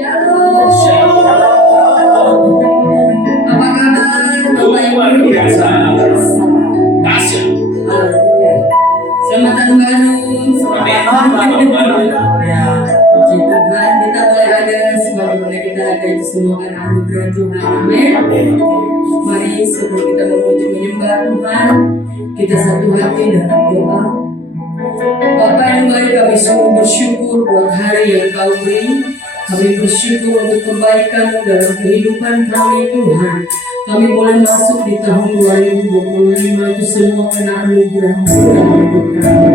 Apa kabar Bapak Ibu? Selamat tahun baru. Puji Tuhan, kita boleh ada sebagaimana kita ada itu semua karena anugerah Tuhan. Amin. Mari sebelum kita memuji menyembah Tuhan, kita satu hati dalam doa. Bapa yang baik, kami sungguh bersyukur buat hari yang Kau beri. Kami bersyukur untuk kebaikan dalam kehidupan kami Tuhan. Kami boleh masuk di tahun 2025 itu semua karena anugerah-Mu dalam hidup kami.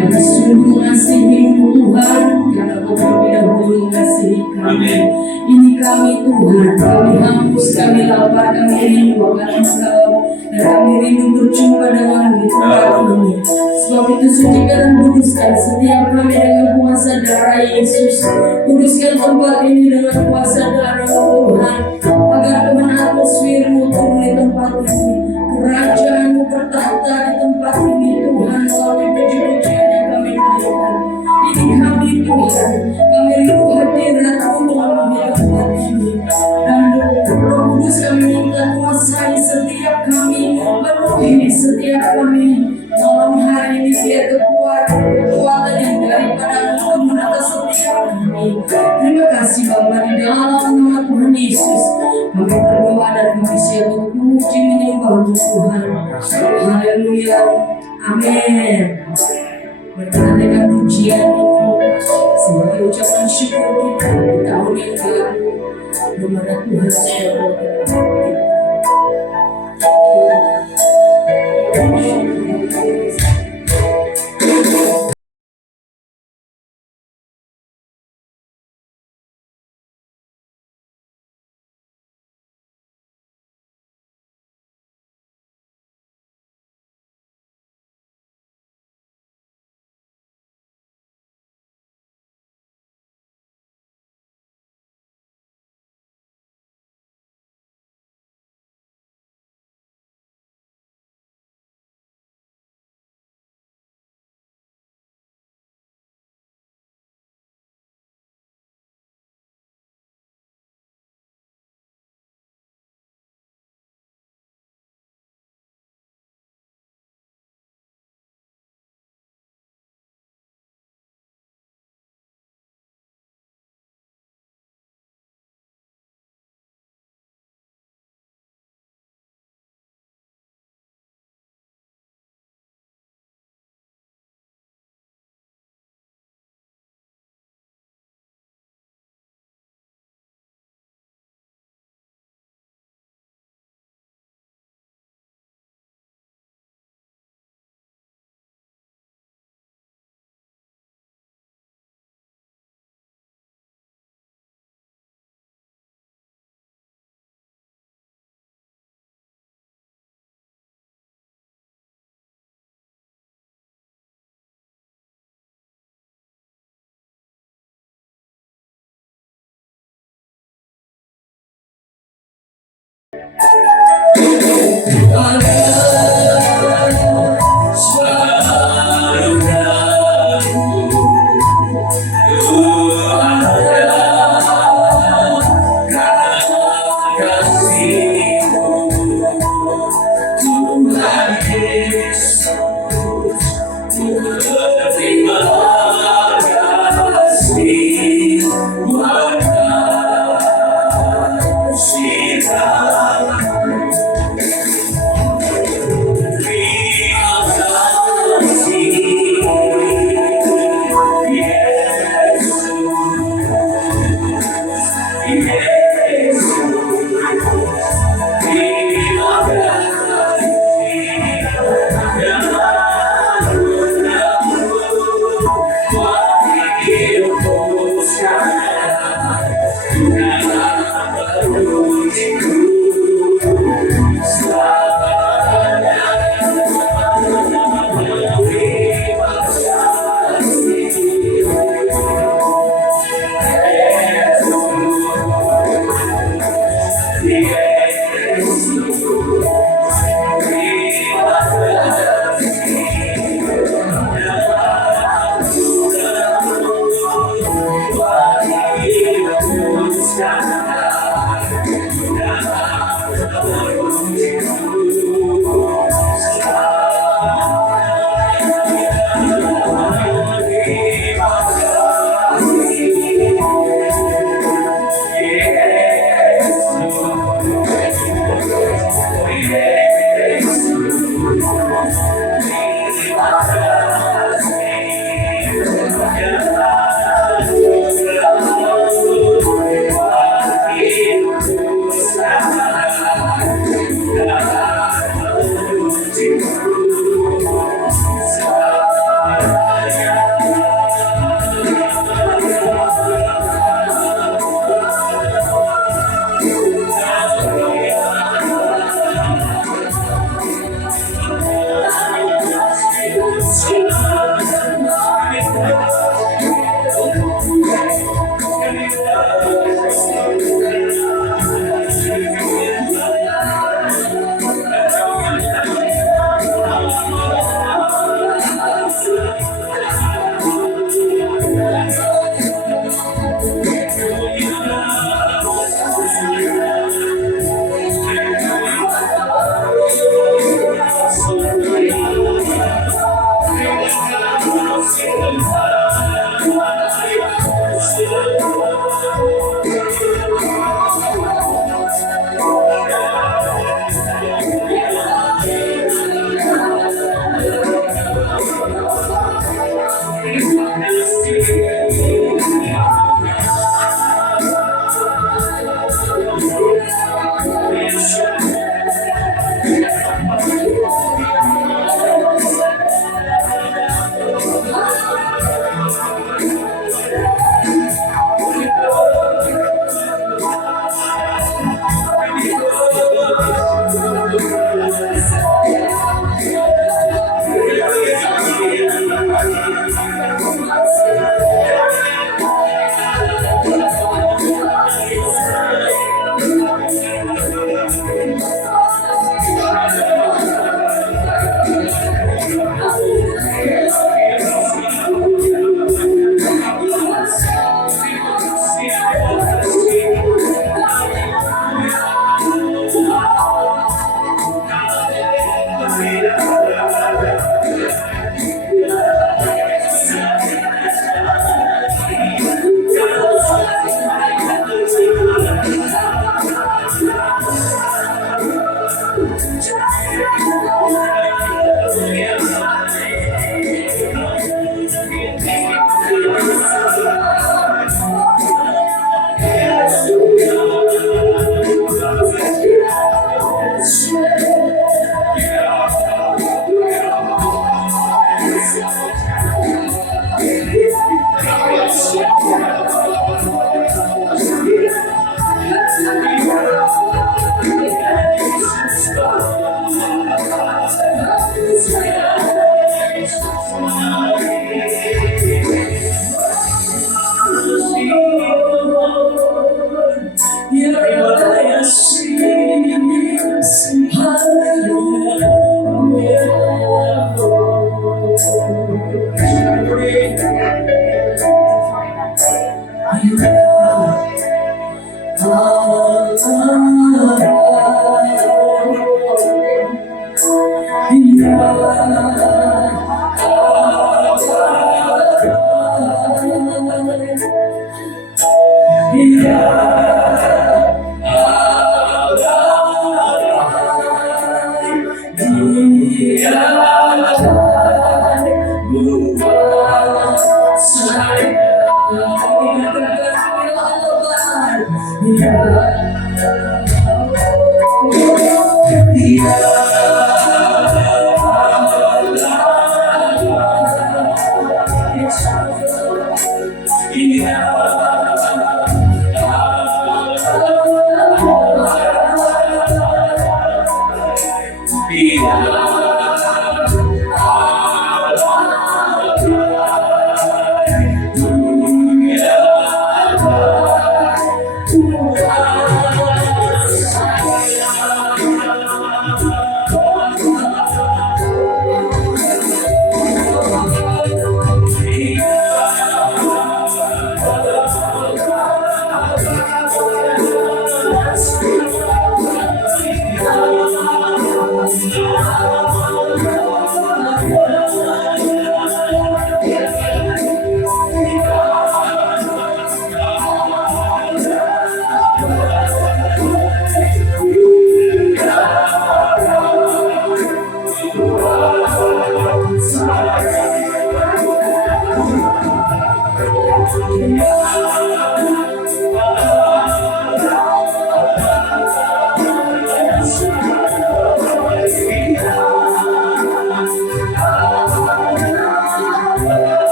Kami sungguh mengasihi-Mu Tuhan karena Kau terlebih dahulu mengasihi kami. Ini kami Tuhan, kami haus, kami lapar, kami rindu akan Engkau. Dan kami rindu berjumpa dengan di tempat kami. Sebab itu sucikan dan kuduskan setiap kami dengan kuasa darah Yesus. Kuduskan tempat ini dengan kuasa darah Tuhan. Agar Tuhan atmosfer-Mu turun di tempat ini. Kerajaan-Mu bertahta di tempat ini Tuhan. Melalui puji-pujian yang kami naikkan. Ini kami Tuhan. Kami rindu hadirat-Mu di tempat ini. Dan Roh Kudus kami minta kuasai setiap kami. Penuhi setiap kami. Malam hari ini biar kekuatan yang daripada Engkau mengatas setiap kami. Terima kasih Bapa, di dalam nama Tuhan Yesus kami berdoa dan kami siap untuk memuji menyembah-Mu Tuhan. Haleluya. Amin. Berkenan dengan pujian ini sebagai ucapan syukur kita di tahun yang baru di mana Tuhan sudah berkati kita.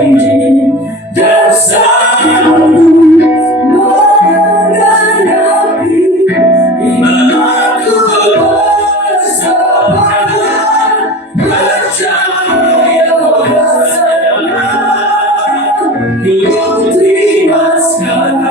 janji dan selalu menggenapi imanku bersabar percaya rasanya ku terima sekarang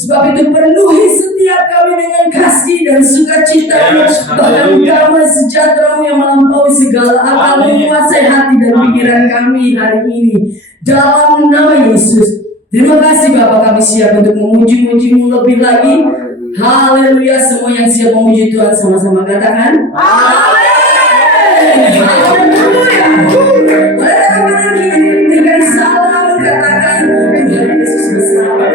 sebab itu penuhi setiap kami dengan kasih dan sukacita-Mu, bahkan damai sejahtera-Mu yang melampaui segala akal menguasai hati dan pikiran kami hari ini dalam nama Yesus. Terima kasih Bapa, kami siap untuk memuji-muji-Mu lebih lagi. Haleluya. Semua yang siap memuji Tuhan sama-sama katakan amin. Haleluya. Dengan salam katakan Tuhan Yesus bersama.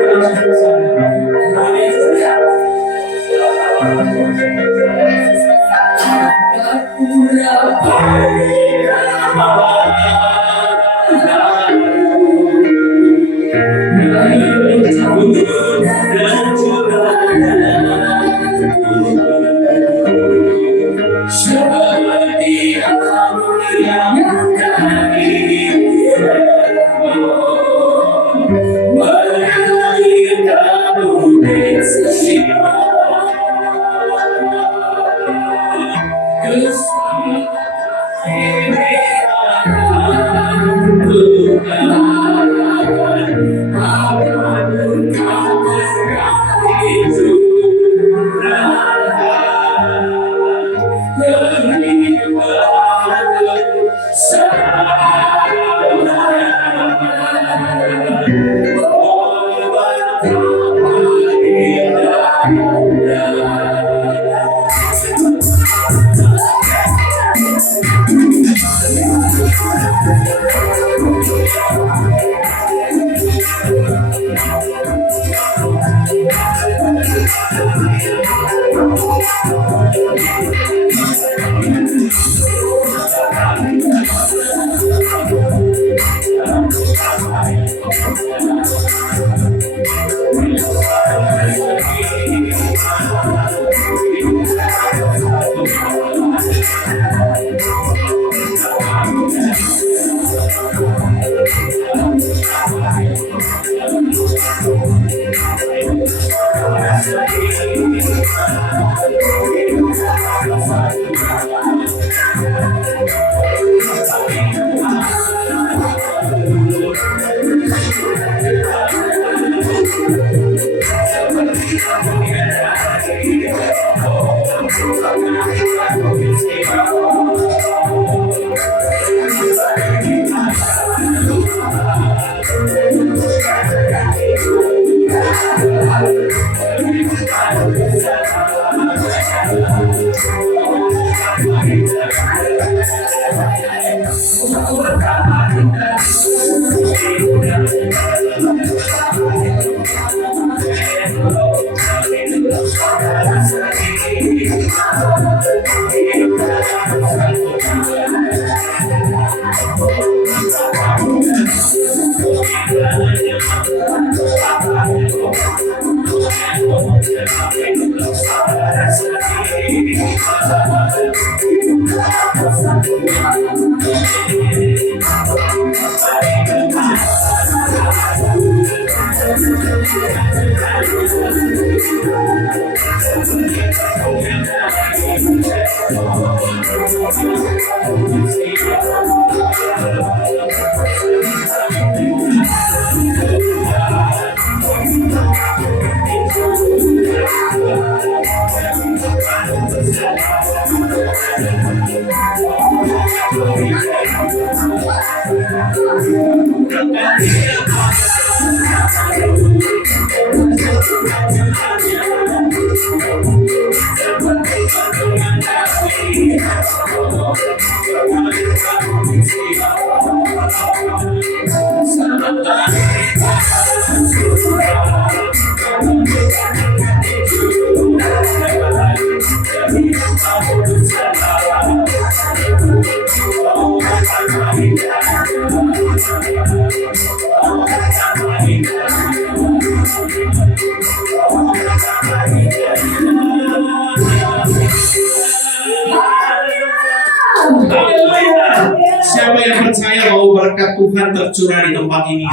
Siapa yang percaya bahwa berkat Tuhan tercurah di tempat ini?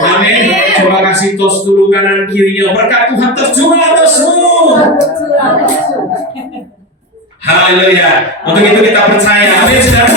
Amin. Coba kasih tos dulu kanan kirinya. Berkat Tuhan tercurah atasmu. Haleluya. Untuk itu kita percaya. Amin, saudara.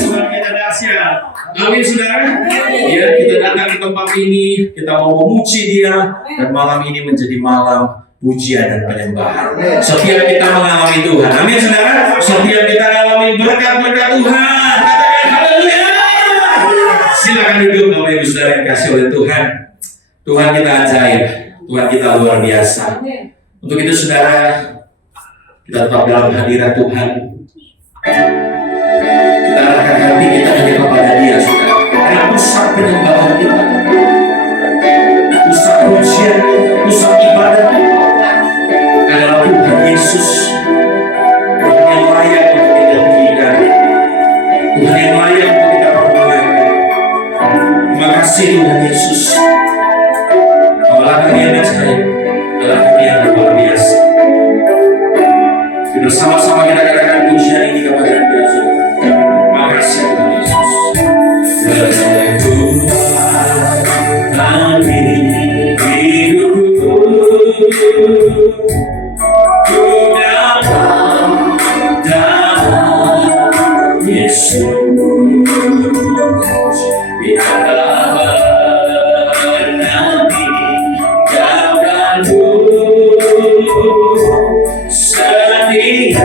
Tuhan kita dahsyat. Amin saudara. Ya, kita datang ke tempat ini, kita mau memuji Dia, dan malam ini menjadi malam pujian dan penyembahan. Setiap kita mengalami Tuhan, amin saudara. Setiap kita mengalami berkat-berkat Tuhan, katakan haleluya. Silakan duduk Bapak Ibu Saudara yang kasih oleh Tuhan. Tuhan kita ajaib, Tuhan kita luar biasa. Untuk itu saudara, kita tetap dalam hadirat Tuhan. Kita arahkan hati kita hanya kepada Dia, saudara. Karena pusat penyembahan kita, pusat pujian, pusat ibadah adalah Tuhan Yesus. Tuhan yang layak untuk kita pujikan, Tuhan yang layak untuk kita permuliakan. Terima kasih Tuhan Yesus. Allah kami yang ajaib, Allah kami yang luar biasa. Bersama-sama kita katakan pujian ini kepada Dia, saudara. Terima kasih Tuhan Yesus. Kami hidupku ku dalam Yesus, biarlah menanti gaulanmu setia menolongku.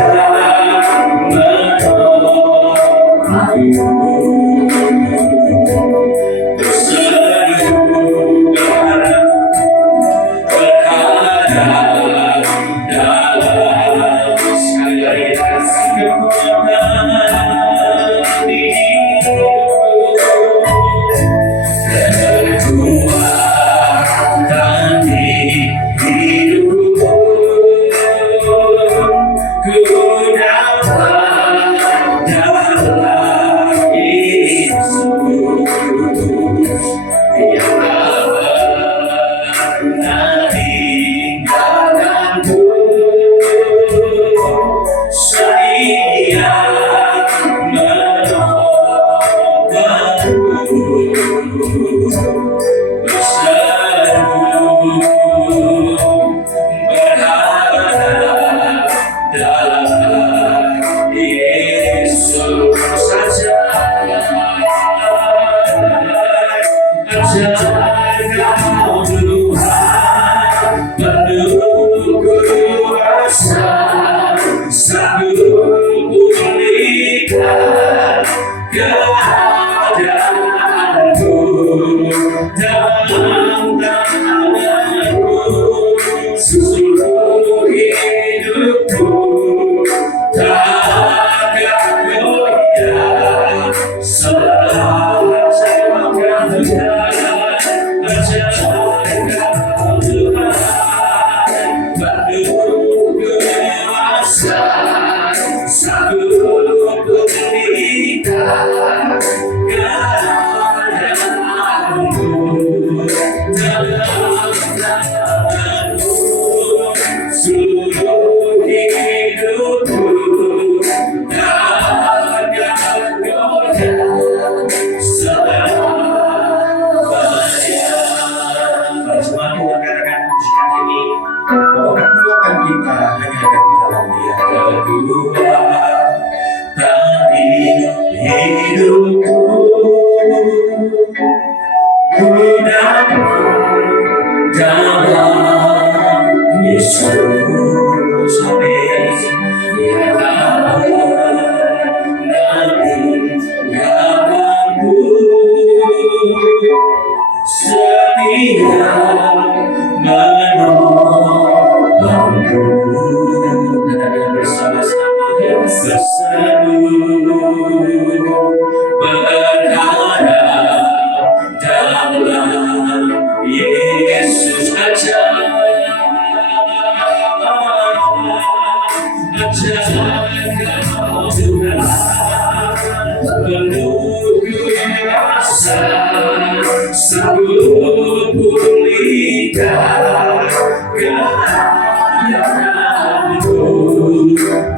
Sanggup pulihkan keadaanku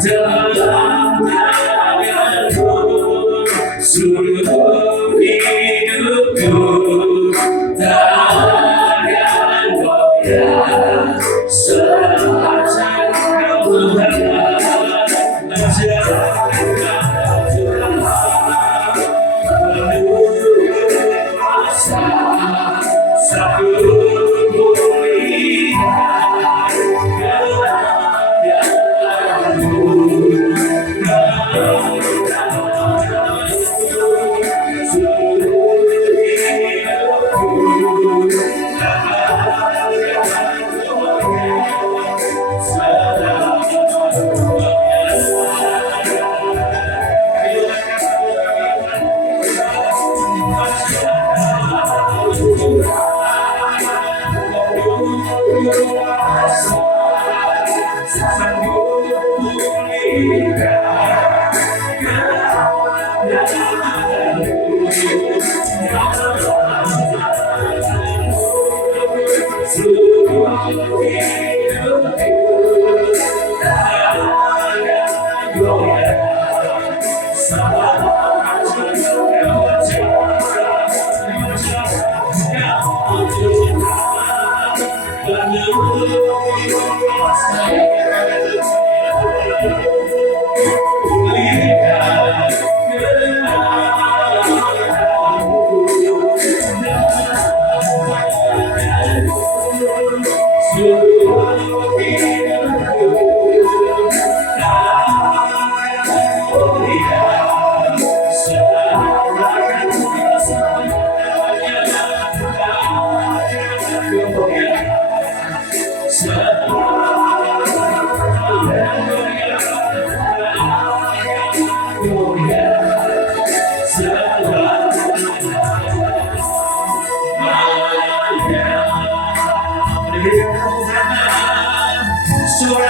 dalam tanganmu, seluruh hidupku takkan goyah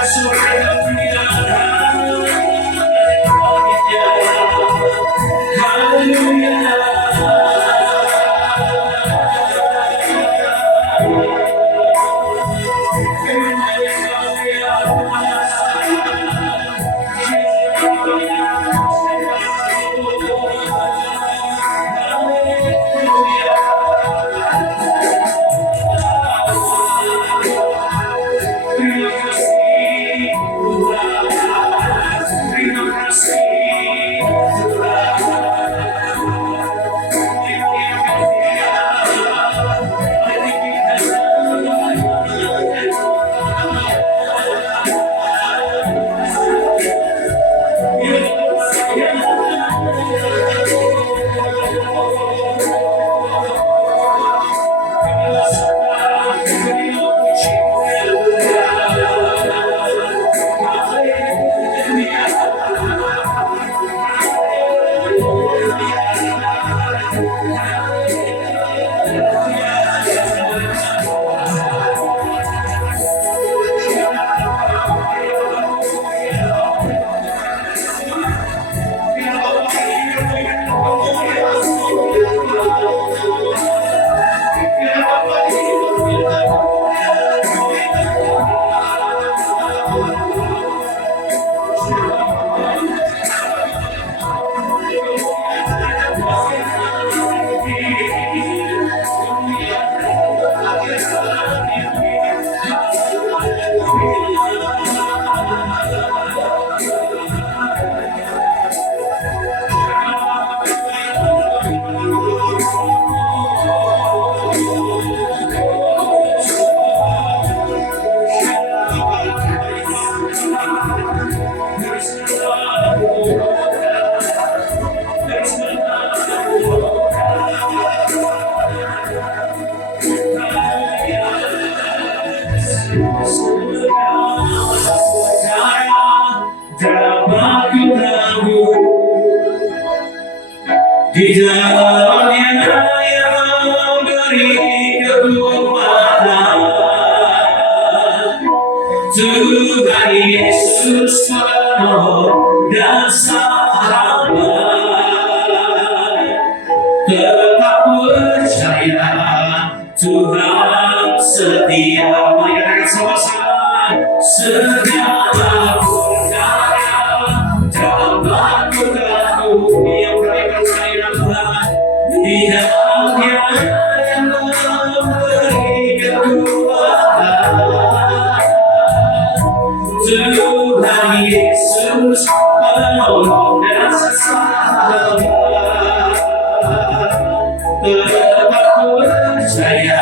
sepanjang kau Di dalamnya yang memberi kekuatan, Tuhan Yesus dan sahabat, tetap percaya Tuhan setia. Mari katakan sama-sama, segala percaya dapat berlaku yang kami percaya Tuhan di dalamnya yang memberi kekuatan. Tuhan Yesus penolong dan sahabat, tetap percaya Tuhan setia.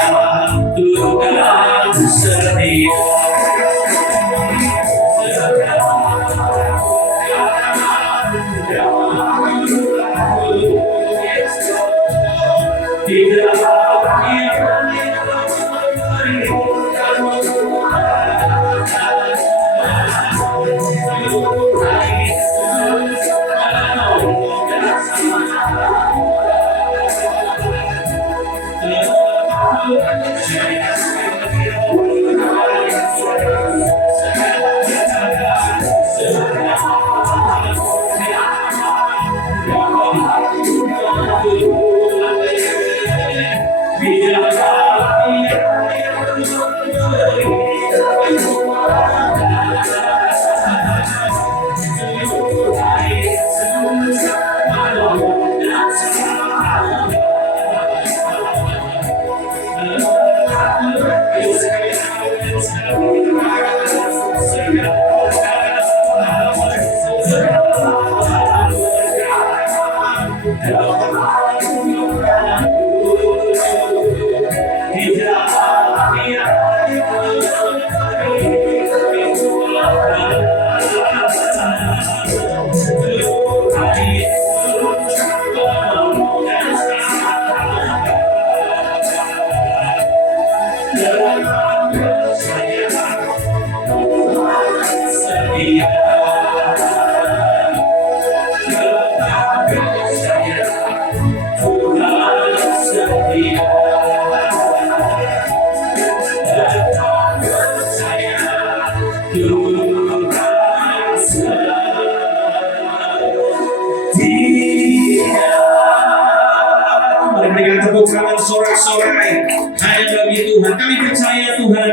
Mari berikan tepuk tangan sorak-sorai hanya bagi Tuhan. Kami percaya Tuhan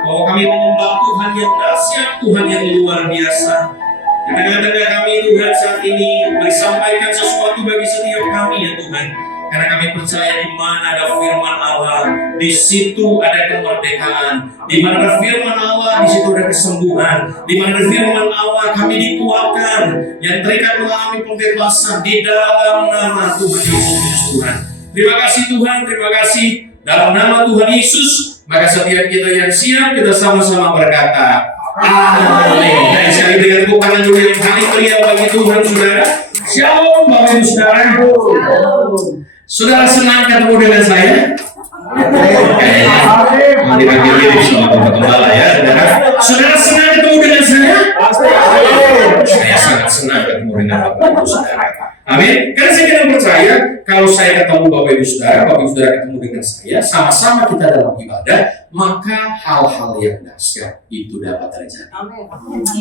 bahwa kami menyembah Tuhan yang dahsyat, Tuhan yang luar biasa. Di tengah-tengah kami Tuhan saat ini disampaikan sesuatu bagi setiap kami ya Tuhan. Karena kami percaya di mana ada firman Allah, di situ ada kemerdekaan. Di mana ada firman Allah, di situ ada kesembuhan. Di mana ada firman Allah, kami dikuatkan. Yang terikat mengalami pembebasan di dalam nama Tuhan Yesus Tuhan. Terima kasih Tuhan, terima kasih. Dalam nama Tuhan Yesus, maka setiap kita yang siap, kita sama-sama berkata, amin. Dan sekali dengan tepuk tangan dulu yang paling meriah bagi Tuhan, saudara. Shalom, Bapak Ibu Saudara. Saudara senang ketemu dengan saya? Dipanggil sama Bapak Gembala ya, saudara. Saudara senang ketemu dengan saya? Saya sangat senang ketemu dengan Bapak Ibu Saudara. Amin. Karena saya tidak percaya kalau saya ketemu Bapak Ibu Saudara, Bapak Ibu Saudara ketemu dengan saya, sama-sama kita dalam ibadah, maka hal-hal yang dahsyat itu dapat terjadi.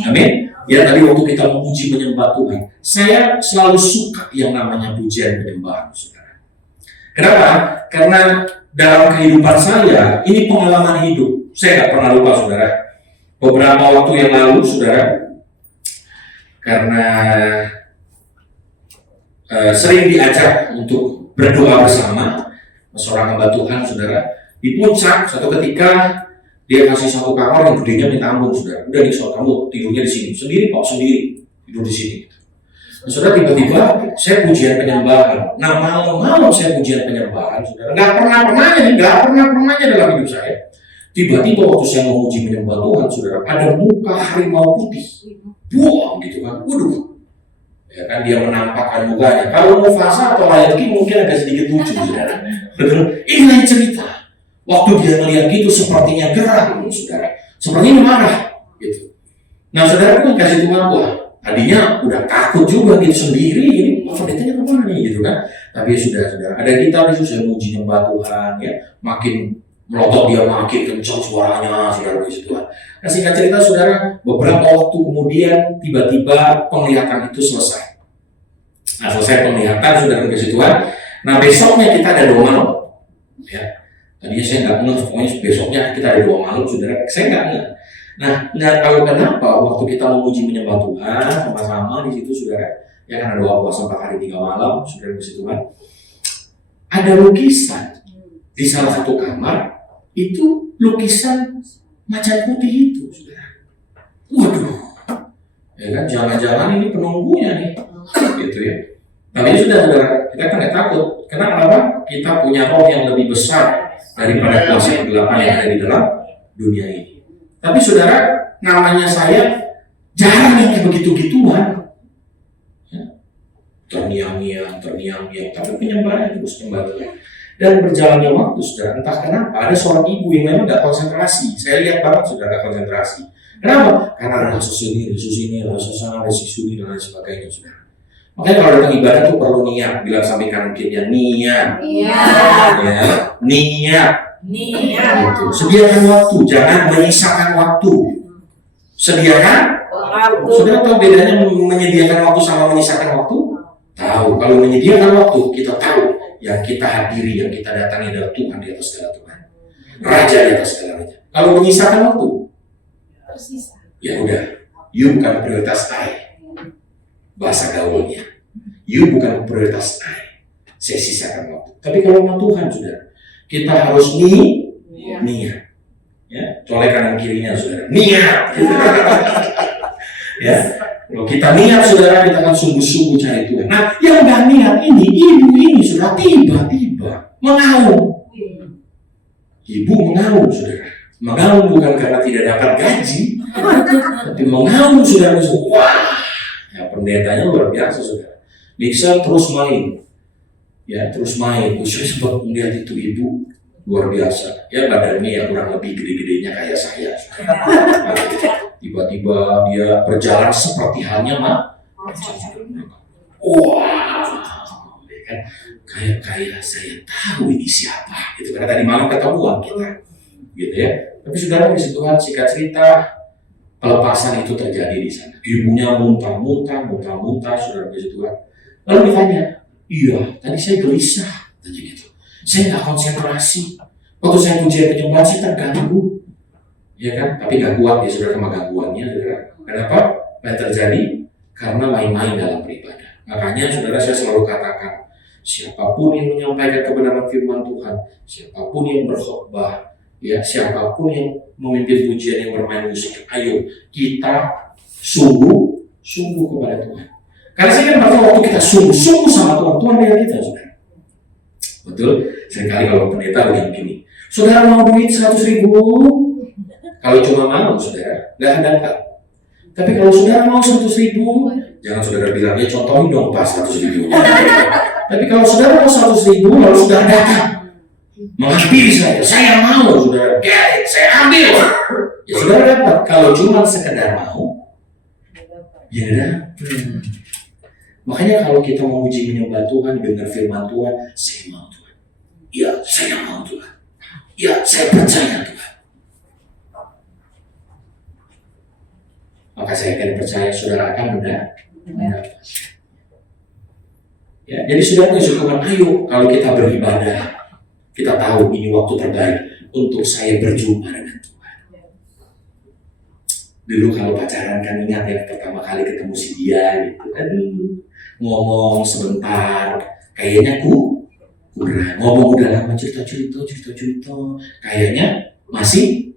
Amin. Ya tadi waktu kita memuji menyembah Tuhan, saya selalu suka yang namanya pujian penyembahan, saudara. Kenapa? Karena dalam kehidupan saya, ini pengalaman hidup. Saya nggak pernah lupa, saudara. Beberapa waktu yang lalu, saudara, karena sering diajak untuk berdoa bersama seorang hamba Tuhan, saudara. Di puncak, suatu ketika dia kasih satu kamar yang gedenya minta ampun, saudara. Udah nih, soal kamu tidurnya di sini. Sendiri, Pak, sendiri. Tidur di sini. Nah, saudara, tiba-tiba saya pujian penyembahan. Nah, malam-malam saya pujian penyembahan, saudara. Nggak pernah dalam hidup saya. Tiba-tiba waktu saya mau puji menyembah Tuhan, saudara, ada muka harimau putih. Buang gitu kan. Waduh. Ya kan, dia menampakkan mukanya. Kalau Mufasa atau Lion King mungkin agak sedikit lucu, saudara. Ini lain cerita. Waktu dia melihat gitu, sepertinya geram, saudara. Sepertinya marah, gitu. Nah, saudara pun kasih Tuhan, wah, tadinya udah takut juga gitu sendiri, ini pendetanya kemana nih gitu kan. Tapi ya sudah, saudara, ada kita itu saya muji nyembah Tuhan ya, makin melotot dia makin kencang suaranya, saudara puji Tuhan. Nah, singkat cerita saudara, beberapa waktu kemudian tiba-tiba penglihatan itu selesai. Nah, selesai penglihatan, saudara puji Tuhan. Nah, besoknya kita ada doa malam. Ya, tadinya saya nggak ngeh, pokoknya besoknya kita ada doa malam, saudara. Saya nggak ngeh. Nah, nggak tahu kenapa waktu kita memuji menyembah Tuhan sama-sama di situ, saudara, ya kan ada doa puasa 4 hari 3 malam, saudara puji Tuhan. Ada lukisan di salah satu kamar, itu lukisan macan putih itu, saudara. Waduh, ya kan, jangan-jangan ini penunggunya nih, gitu ya. Tapi sudah, saudara, kita kan nggak takut. Kenapa? Kita punya roh yang lebih besar daripada kuasa kegelapan yang ada di dalam dunia ini. Tapi saudara, namanya saya jarang yang kayak begitu-gituan. Ya. Terniang-niang, tapi penyembahan terus kembali. Dan berjalannya waktu, saudara, entah kenapa ada seorang ibu yang memang nggak konsentrasi. Saya lihat banget, saudara, nggak konsentrasi. Kenapa? Karena ada kasus ini, kasus sana, kasus ini, dan lain sebagainya, saudara. Makanya kalau datang ibadah tuh perlu niat. Bilang sampai kanan kirinya, niat. Ya, niat. Gitu. Sediakan waktu, jangan menyisakan waktu. Sediakan waktu. Saudara tahu bedanya menyediakan waktu sama menyisakan waktu? Tahu. Kalau menyediakan waktu, kita tahu yang kita hadiri, yang kita datangi adalah Tuhan di atas segala Tuhan, Raja di atas segala Raja. Kalau menyisakan waktu, ya udah, you bukan prioritas I. Bahasa gaulnya, you bukan prioritas I. Saya sisakan waktu. Tapi kalau sama Tuhan, saudara, kita harus niat. Ya, colek kanan kirinya, saudara. Niat. Ya, kalau kita niat, saudara, kita akan sungguh-sungguh cari Tuhan. Nah, yang nggak niat ini, ibu ini, saudara, tiba-tiba mengaum. Ibu mengaum, saudara. Mengaum bukan karena tidak dapat gaji, tapi mengaum, saudara. Wah, ya, pendetanya luar biasa, saudara. Bisa terus main. Ya, terus main. Saya sempat melihat itu ibu luar biasa. Ya, badannya yang kurang lebih gede-gedenya kayak saya. Tiba-tiba dia berjalan seperti halnya wah, kan? Kayak saya tahu ini siapa. Itu karena tadi malam ketemuan kita, gitu ya. Tapi saudara, di situ Tuhan singkat cerita, pelepasan itu terjadi di sana. Ibunya muntah, saudara, di situ Tuhan. Lalu ditanya, iya, tadi saya gelisah, tanya gitu. Saya nggak konsentrasi. Waktu saya pujian penyembahan, saya terganggu. Ya kan? Tapi nggak kuat ya, saudara, sama gangguannya, saudara. Kenapa? Yang terjadi? Karena main-main dalam beribadah. Makanya, saudara, saya selalu katakan, siapapun yang menyampaikan kebenaran firman Tuhan, siapapun yang berkhotbah, ya, siapapun yang memimpin pujian, yang bermain musik, ayo kita sungguh kepada Tuhan. Karena saya kan percaya waktu kita sungguh sama Tuhan, Tuhan lihat kita, saudara. Betul? Seringkali kalau pendeta begini, saudara mau duit 100.000, kalau cuma mau, saudara, nggak akan dapat. Tapi kalau saudara mau 100.000, jangan saudara bilang, ya contohin dong pas 100.000. Tapi kalau saudara mau 100.000, lalu saudara datang menghampiri saya mau, saudara, get it, saya ambil. Ya saudara dapat. Kalau cuma sekedar mau, ya dapat. Makanya kalau kita memuji menyembah Tuhan, dengar firman Tuhan, saya mau Tuhan. Ya, saya mau Tuhan. Ya, saya percaya Tuhan. Maka saya akan percaya saudara akan mendapat. Ya, jadi saudara Tuhan, ayo kalau kita beribadah, kita tahu ini waktu terbaik untuk saya berjumpa dengan Tuhan. Dulu kalau pacaran kan ingat ya, pertama kali ketemu si dia gitu. Aduh, ngomong sebentar, kayaknya kurang. Ngomong udah lama cerita, kayaknya masih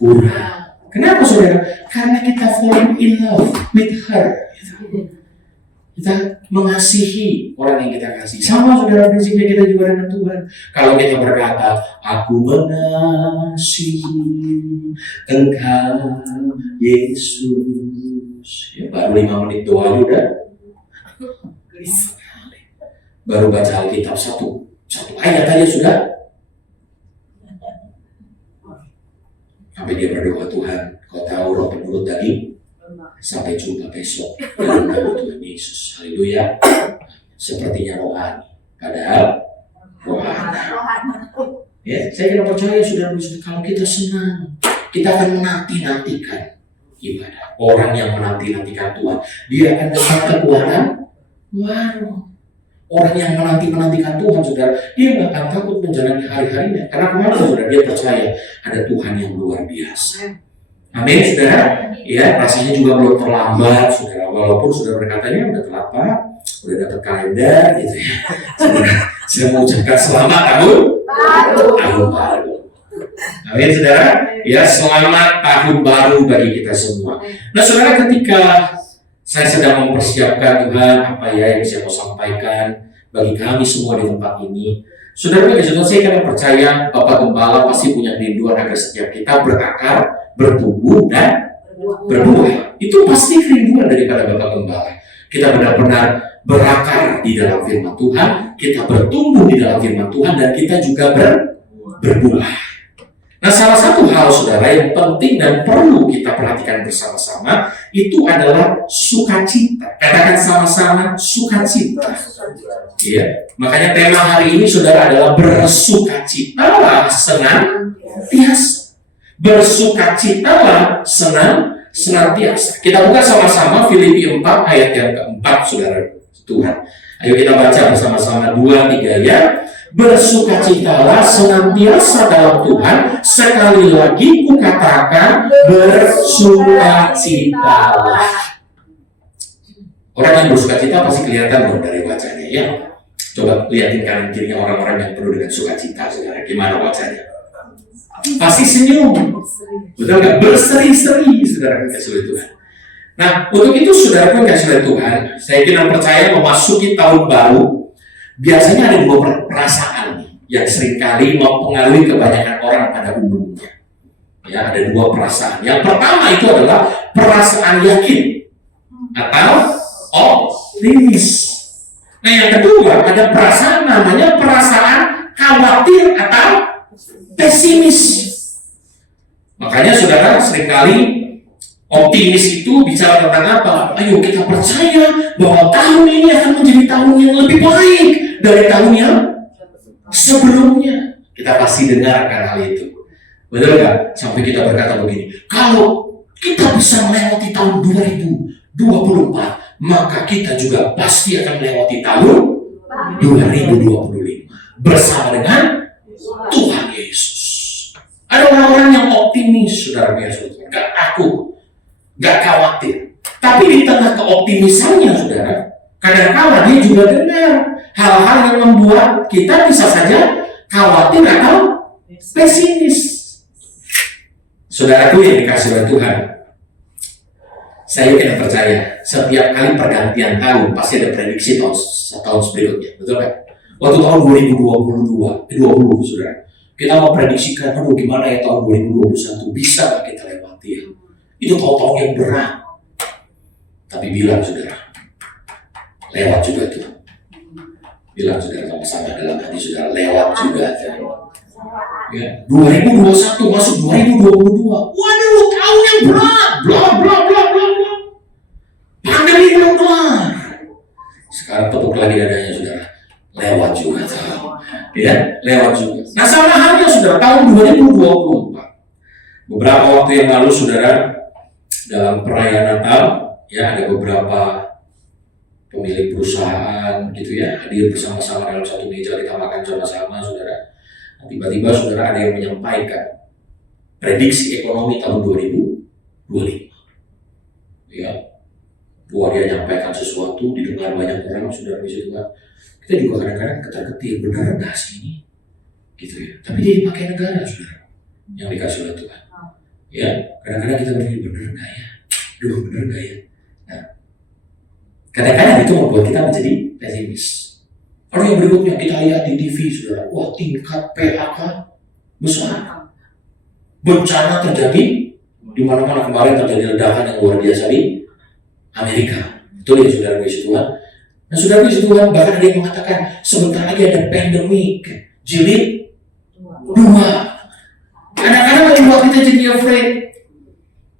kurang. Kenapa saudara? Karena kita fall in love with her. Kita mengasihi orang yang kita kasih. Sama saudara, prinsipnya kita juga dengan Tuhan. Kalau kita berkata, aku mengasihi Engkau Yesus, ya, baru 5 menit doa udah. Baru baca Alkitab satu ayat aja sudah. Sampai dia berdoa, Tuhan, Kau tahu roh penurut daging. Sampai jumpa besok dalam nama Tuhan Yesus. Haleluya. Sepertinya rohani, padahal rohani. Ya, saya kira percaya saudara, kalau kita senang, kita akan menanti-nantikan ibadah. Orang yang menanti-nantikan Tuhan, dia akan dapat kekuatan baru. Orang yang menanti-nantikan Tuhan, saudara, dia nggak akan takut menjalani hari-harinya. Karena kemarin saudara, dia percaya ada Tuhan yang luar biasa. Amin, saudara. Ya, rasanya juga belum terlambat, saudara. Walaupun saudara berkatanya udah telat, Pak, udah dapat kalender, gitu ya. Saudara, saya mau ucapkan selamat tahun baru. Amin, saudara. Ya, selamat tahun baru bagi kita semua. Nah, saudara, ketika saya sedang mempersiapkan Tuhan, apa ya yang saya mau sampaikan bagi kami semua di tempat ini, saudara, saya kan percaya Bapak Gembala pasti punya kerinduan agar setiap kita berakar, bertumbuh, dan berbuah. Itu pasti kerinduan daripada Bapak Gembala. Kita benar-benar berakar di dalam firman Tuhan, kita bertumbuh di dalam firman Tuhan, dan kita juga berbuah. Nah, salah satu hal, saudara, yang penting dan perlu kita perhatikan bersama-sama itu adalah sukacita. Katakan sama-sama, sukacita. Ya, makanya tema hari ini, saudara, adalah bersukacitalah senantiasa. Bersukacitalah senantiasa. Kita buka sama-sama Filipi 4 ayat yang keempat, saudara Tuhan. Ayo kita baca bersama-sama 2-3 ya. Bersukacitalah senantiasa dalam Tuhan. Sekali lagi kukatakan, bersukacitalah. Orang yang bersukacita pasti kelihatan dong dari wajahnya ya. Coba lihatin kanan kirinya orang-orang yang penuh dengan sukacita, saudara. Gimana wajahnya? Pasti senyum. Betul nggak? Berseri-seri, saudara kasih Tuhan. Nah, untuk itu saudara pun kasih Tuhan, saya kira percaya memasuki tahun baru. Biasanya ada dua perasaan yang seringkali mempengaruhi kebanyakan orang pada umumnya. Ya, ada dua perasaan. Yang pertama itu adalah perasaan yakin atau optimis. Nah, yang kedua ada perasaan namanya perasaan khawatir atau pesimis. Makanya saudara seringkali optimis itu bicara tentang apa? Ayo kita percaya bahwa tahun ini akan menjadi tahun yang lebih baik dari tahun yang sebelumnya. Kita pasti dengarkan hal itu. Betul nggak? Sampai kita berkata begini, kalau kita bisa melewati tahun 2024, maka kita juga pasti akan melewati tahun 2025 bersama dengan Tuhan Yesus. Ada orang-orang yang optimis, saudara biasa, nggak takut, nggak khawatir. Tapi di tengah keoptimisannya, saudara, kadang-kadang dia juga dengar hal-hal yang membuat kita bisa saja khawatir atau pesimis. Saudaraku yang dikasih oleh Tuhan, saya yakin percaya setiap kali pergantian tahun pasti ada prediksi tahun berikutnya, betul kan? Waktu tahun 2020, saudara, kita mau prediksikan, aduh gimana ya tahun 2021, bisa nggak kita lewati ya? Itu tahun yang berat. Tapi bilang saudara, lewat juga tuh. Bilang saudara sama-sama dalam hati saudara, lewat juga. Ya, 2021 masuk 2022. Waduh, tahun yang berat. Bla bla bla bla bla. Pandemi belum kelar. Sekarang tepuk lagi dadanya saudara. Lewat juga. Ya, lewat juga. Nah, sama halnya saudara, tahun 2024. Beberapa waktu yang lalu saudara, dalam perayaan Natal, ya ada beberapa pemilik perusahaan gitu ya hadir bersama-sama dalam satu meja, kita makan sama-sama, saudara. Tiba-tiba saudara ada yang menyampaikan prediksi ekonomi tahun 2025. Ya, bahwa dia menyampaikan sesuatu didengar banyak orang, saudara bisa juga. Kita juga kadang-kadang ketar-ketir, benar nggak sih ini? Gitu ya. Tapi dia dipakai negara, saudara, yang dikasih oleh Tuhan. Ya, kadang-kadang kita berpikir benar nggak ya? Benar nggak ya? Nah, kadang-kadang itu membuat kita menjadi pesimis. Lalu yang berikutnya kita lihat di TV, saudara, wah tingkat PHK besar. Bencana terjadi di mana-mana. Kemarin terjadi ledakan yang luar biasa di Amerika. Betul ya saudara Yesus Tuhan. Nah saudara Yesus Tuhan, bahkan ada yang mengatakan sebentar lagi ada pandemik jilid 2. Kadang-kadang membuat kita jadi afraid.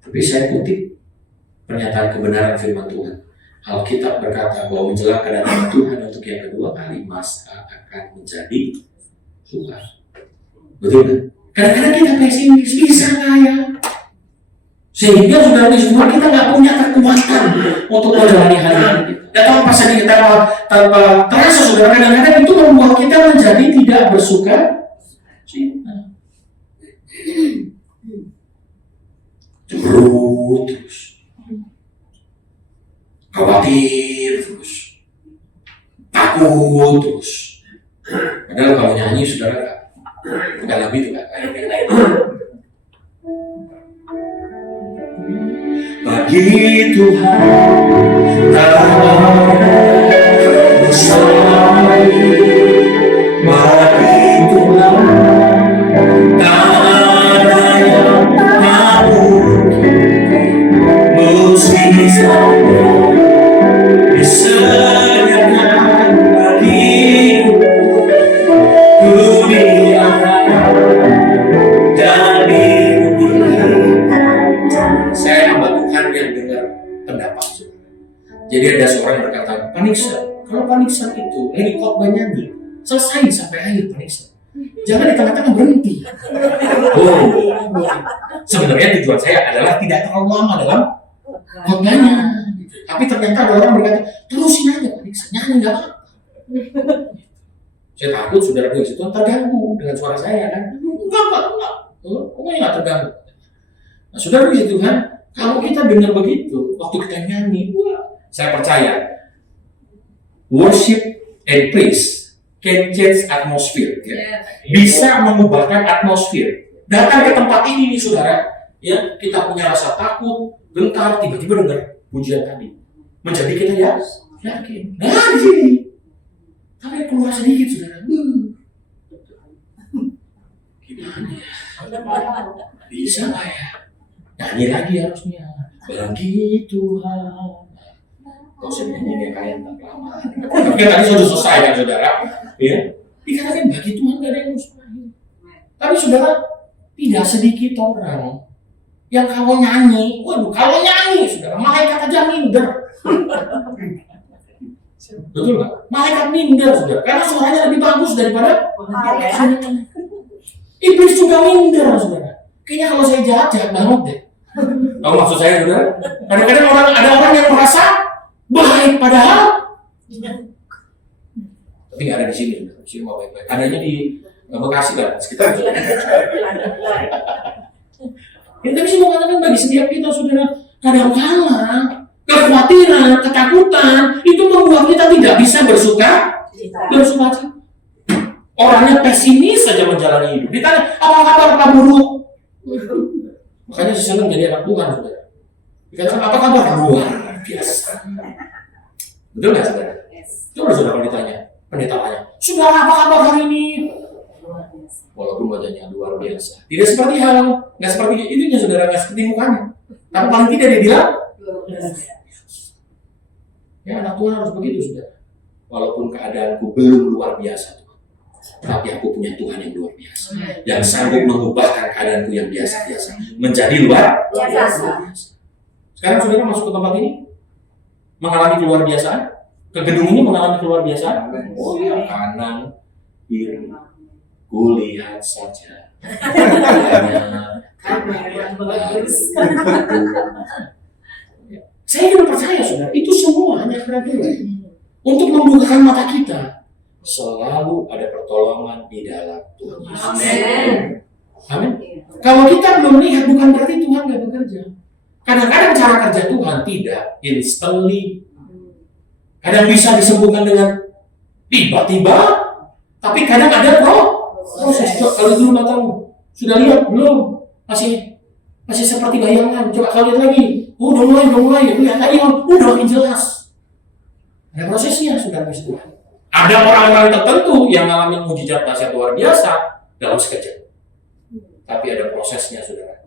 Tapi saya kutip pernyataan kebenaran firman Tuhan. Alkitab berkata bahwa menjelang kedatangan Tuhan untuk yang kedua kali, masa akan menjadi sukar. Betul kan? Kadang-kadang kita pesimis, bisa nggak ya? Sehingga saudara kita nggak punya kekuatan untuk menjalani hari-hari kita. Dan tanpa sedih, tanpa terasa saudara, kadang-kadang itu membuat kita menjadi tidak bersuka cita. Cemberut terus, khawatir terus, takut terus. Padahal kalau nyanyi saudara bukan lebih itu kan. Bagi Tuhan tak mustahil, bagi Tuhan tak ada yang tak mungkin. Meski saja disediakan bagi dunia dan saya hamba Tuhan yang dengar pendapat saudara. Jadi ada seorang yang berkata, Paniksan, kalau Paniksan itu lagi khotbah nyanyi, selesai sampai akhir Paniksan. Jangan di tengah-tengah berhenti. Oh, sebenarnya tujuan saya adalah tidak terlalu lama dalam khotbahnya. Tapi ternyata ada orang berkata, terusin aja Paniksan, nyanyi nggak apa-apa. Saya takut saudara di situ terganggu dengan suara saya kan. Enggak. Pokoknya nggak terganggu. Nah, saudara puji Tuhan, kalau kita dengar begitu, waktu kita nyanyi, wah, saya percaya worship and praise can change atmosphere, ya. Bisa mengubahkan atmosfer. Datang ke tempat ini nih saudara, ya, kita punya rasa takut, gentar, tiba-tiba dengar pujian tadi, menjadi kita ya yakin. Nah di sini, tapi keluar sedikit saudara, gimana ya? Bisa nggak ya? Nyanyi lagi harusnya. Bagi Tuhan. Kau nyanyi kayak tak lama. Tapi tadi sudah selesai kan saudara? Ya. Dikatakan bagi Tuhan gak ada yang mustahil. Tapi saudara, tidak sedikit orang yang kalau nyanyi, saudara, malaikat aja minder. Betul nggak? Malaikat minder saudara, karena suaranya lebih bagus daripada iblis juga minder saudara. Kayaknya kalau saya jahat banget deh. Tahu maksud saya saudara? Kadang-kadang ada orang yang merasa baik padahal tapi nggak ada di sini. Di sini mau baik-baik. Adanya di Bekasi kan sekitar itu. Ya, tapi saya mau katakan bagi setiap kita saudara, kadang-kadang kekhawatiran, ketakutan itu membuat kita tidak bisa bersuka cita. Orangnya pesimis saja menjalani hidup. Ditanya, apa kabar Pak Buruk? Makanya saya senang jadi anak Tuhan, saudara. Dikatakan, apa kabar? Luar biasa. Betul nggak, saudara? Coba saudara ditanya, pendeta tanya, saudara apa kabar hari ini? Walaupun wajahnya luar biasa. Tidak seperti nggak seperti itunya, saudara, nggak seperti mukanya. Tapi paling tidak dia bilang, ya anak Tuhan harus begitu, saudara. Walaupun keadaanku belum luar biasa, tapi aku punya Tuhan yang luar biasa, yang sanggup mengubahkan keadaanku yang biasa-biasa menjadi luar biasa. Sekarang saudara masuk ke tempat ini, mengalami keluar biasaan, ke gedung ini mengalami keluar biasaan. Oh ya, kanan, kiri, kulihat saja. Saya tidak percaya saudara, itu semua hanya keraguan untuk membukakan mata kita. Selalu ada pertolongan di dalam Tuhan Yesus. Amin. Kalau kita belum lihat, bukan berarti Tuhan nggak bekerja. Kadang-kadang cara kerja Tuhan tidak instantly. Kadang bisa disembuhkan dengan tiba-tiba, tapi kadang ada proses. Kalau dulu matamu sudah lihat belum? Masih seperti bayangan. Coba kau lihat lagi. Udah mulai. Lihat lagi, udah makin jelas. Ada prosesnya, saudara Tuhan. Ada orang-orang tertentu yang mengalami mujizat dahsyat luar biasa dalam sekejap. Tapi ada prosesnya, saudara.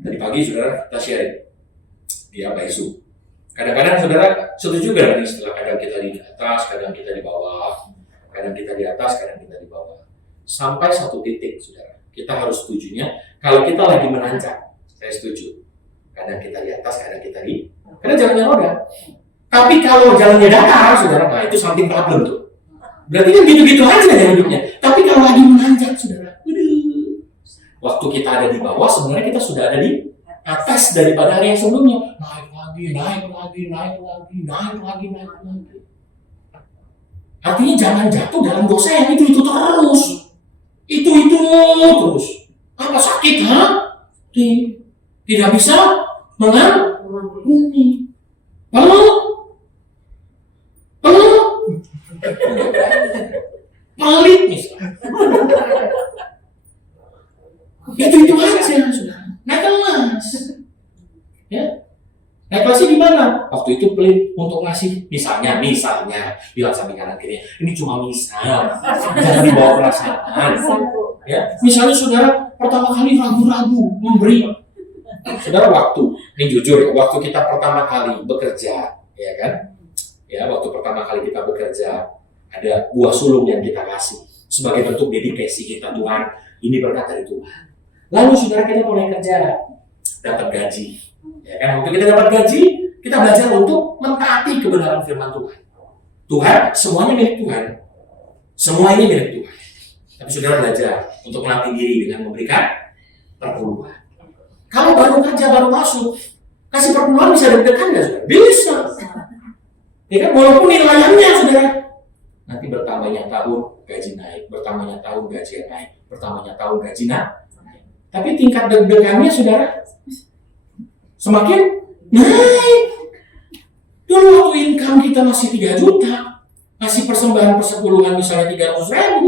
Tadi pagi, saudara, kita sharing di apa isu. Kadang-kadang, saudara, setuju gak nih setelah kadang kita di atas, kadang kita di bawah, kadang kita di atas, kadang kita di bawah. Sampai satu titik, saudara, kita harus setujunya. Kalau kita lagi menanjak, saya setuju. Kadang kita di atas, kadang kita di... Karena jalannya roda. Tapi kalau jalannya datar, saudara, nah itu something problem tuh. Berarti kan gitu-gitu aja ya hidupnya. Tapi kalau lagi menanjak, saudara, waktu kita ada di bawah, sebenarnya kita sudah ada di atas daripada hari yang sebelumnya. Naik lagi, naik lagi, naik lagi, naik lagi, naik lagi. Artinya jangan jatuh dalam dosa yang itu terus. Itu terus. Apa sakit, ha? Tidak bisa mengampuni. Peluk. Pelit misalnya. Itu aja sudah. Naik kelas. Ya. Naik kelasnya di mana? Waktu itu pelit untuk ngasih, misalnya, bilang sampai kanan kiri, ini cuma misal, jangan dibawa perasaan. Ya, misalnya saudara pertama kali ragu-ragu memberi, saudara ini jujur, waktu kita pertama kali bekerja, ya kan? Ya, waktu pertama kali kita bekerja, ada buah sulung yang kita kasih sebagai bentuk dedikasi kita, Tuhan, ini berkat dari Tuhan. Lalu saudara kita mulai kerja, dapat gaji. Ya kan, waktu kita dapat gaji, kita belajar untuk mentaati kebenaran firman Tuhan. Tuhan, semuanya milik Tuhan. Semua ini milik Tuhan. Tapi saudara belajar untuk melatih diri dengan memberikan perpuluhan. Kalau baru kerja, baru masuk, kasih perpuluhan bisa deg-degan nggak, saudara? Bisa. Ya kan, walaupun nilainya, saudara. Nanti bertambahnya tahun, gaji naik. Bertambahnya tahun, gaji naik. Bertambahnya tahun, gaji naik. Tapi tingkat deg-degannya, saudara, semakin naik. Dulu waktu income kita masih 3 juta, kasih persembahan persepuluhan misalnya 300.000,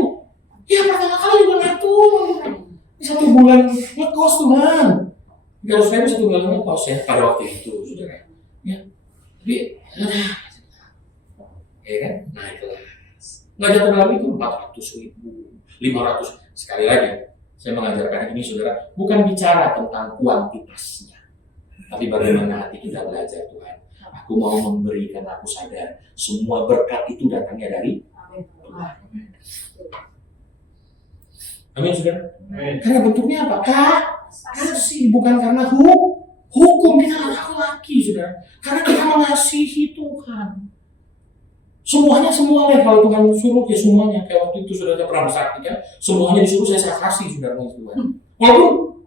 ya pertama kali juga naik turun. 1 bulan ngekos Tuhan, 300.000 1 bulan ngekos ya pada waktu itu, saudara. Ya, tapi ya kan, naik kelas. Nggak jatuh lagi itu 400.000, 500. Sekali lagi, saya mengajarkan ini, saudara, bukan bicara tentang kuantitasnya, tapi bagaimana hati kita belajar, Tuhan. Aku mau memberi karena aku sadar semua berkat itu datangnya dari Tuhan. Amin, saudara. Karena bentuknya apa? Kasih, bukan karena hukum. Kita nggak laki, saudara. Karena kita mengasihi Tuhan. Semua kalau Tuhan suruh ya semuanya. Kayak waktu itu saudara pernah bersaksi kan, semuanya disuruh saya kasih, saudara, Tuhan. Walaupun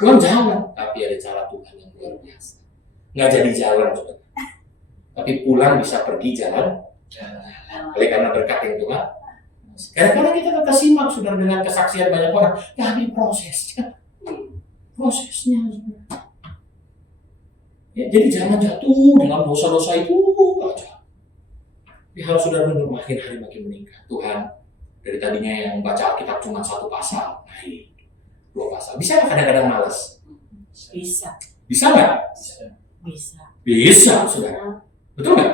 pulang jalan, tapi ada cara Tuhan yang luar biasa. Nggak jadi jalan, saudara. Tapi pulang bisa pergi jalan. Oleh karena berkat yang Tuhan. Karena kita tetap simak, saudara, dengan kesaksian banyak orang. Tapi prosesnya, saudara. Ya, jadi jangan jatuh dalam dosa-dosa itu aja. Tapi harus sudah makin hari makin meningkat. Tuhan, dari tadinya yang baca Alkitab cuma 1 pasal, naik 2 pasal. Bisa nggak kadang-kadang malas? Bisa. Bisa nggak? Bisa, saudara. Betul nggak?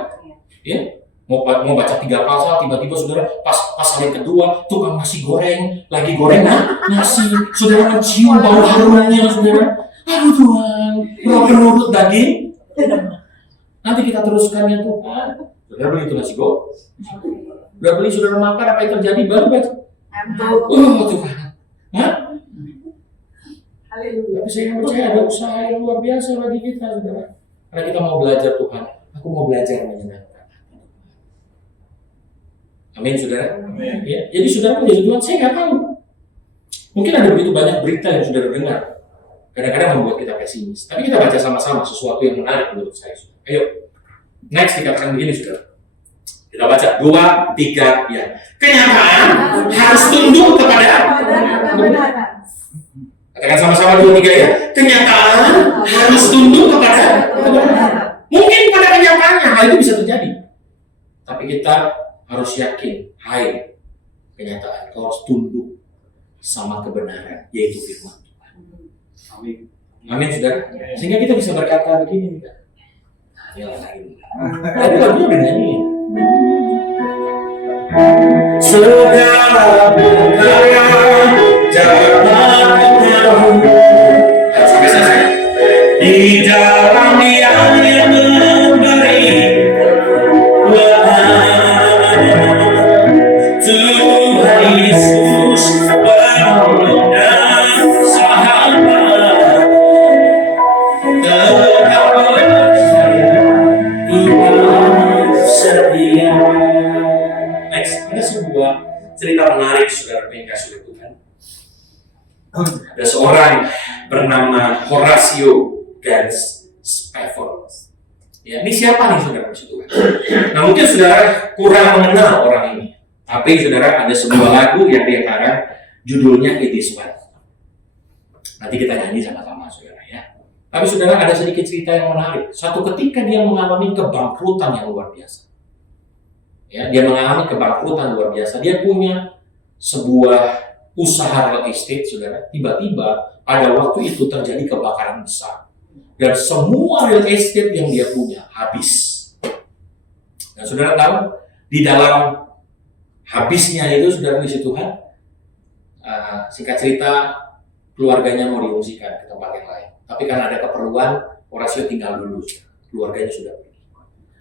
Ya. Mau baca 3 pasal, tiba-tiba saudara pas pasal yang kedua, tukang nasi goreng, lagi goreng nasi, saudara mencium bau harumnya, saudara. Aduh Tuhan, menurut daging. Nanti kita teruskan ya Tuhan. Saudara beli itu nasi goreng. Udah beli, saudara makan, apa yang terjadi? Baru baca. Tuhan. Hah? Tapi saya percaya ada usaha yang luar biasa bagi kita, saudara. Karena kita mau belajar, Tuhan. Aku mau belajar menyenangkan. Amin, saudara. Amin. Ya, jadi saudara menjadi Tuhan, saya nggak tahu. Mungkin ada begitu banyak berita yang saudara dengar. Kadang-kadang membuat kita pesimis. Tapi kita baca sama-sama sesuatu yang menarik menurut saya. Ayo, next dikatakan begini, saudara. Kita baca 2, 3, ya. Kenyataan harus tunduk kepada kebenaran. Katakan sama-sama 2, 3 ya. Kenyataan harus tunduk kepada kebenaran. Mungkin pada kenyataannya hal itu bisa terjadi. Tapi kita harus yakin, hai kenyataan, kau harus tunduk sama kebenaran, yaitu firman Tuhan. Amin. Amin, saudara. Sehingga kita bisa berkata begini, kan? Tapi lagunya udah nyanyi. Segala perkara jangan tahu. Sampai selesai. Di dalam Dia yang memberi Tuhan Yesus penolong dan sahabat. Tetap percaya Tuhan setia. Next, ada sebuah cerita menarik, saudara yang kasih oleh Tuhan. Ada seorang bernama Horatio Gans Spafford. Ya, ini siapa nih saudara puji Tuhan? Nah mungkin saudara kurang mengenal orang ini. Tapi saudara ada sebuah lagu yang dia karang, judulnya It Is Well. Nanti kita nyanyi sama-sama saudara ya. Tapi saudara ada sedikit cerita yang menarik. Suatu ketika dia mengalami kebangkrutan yang luar biasa. Ya, dia mengalami kebangkrutan luar biasa. Dia punya sebuah usaha real estate saudara. Tiba-tiba pada waktu itu terjadi kebakaran besar. Dan semua real estate yang dia punya habis. Dan saudara tahu, di dalam habisnya itu saudara mengisi Tuhan, singkat cerita, keluarganya mau diungsikan ke tempat yang lain. Tapi karena ada keperluan, Horatio tinggal dulu. Keluarganya sudah pergi.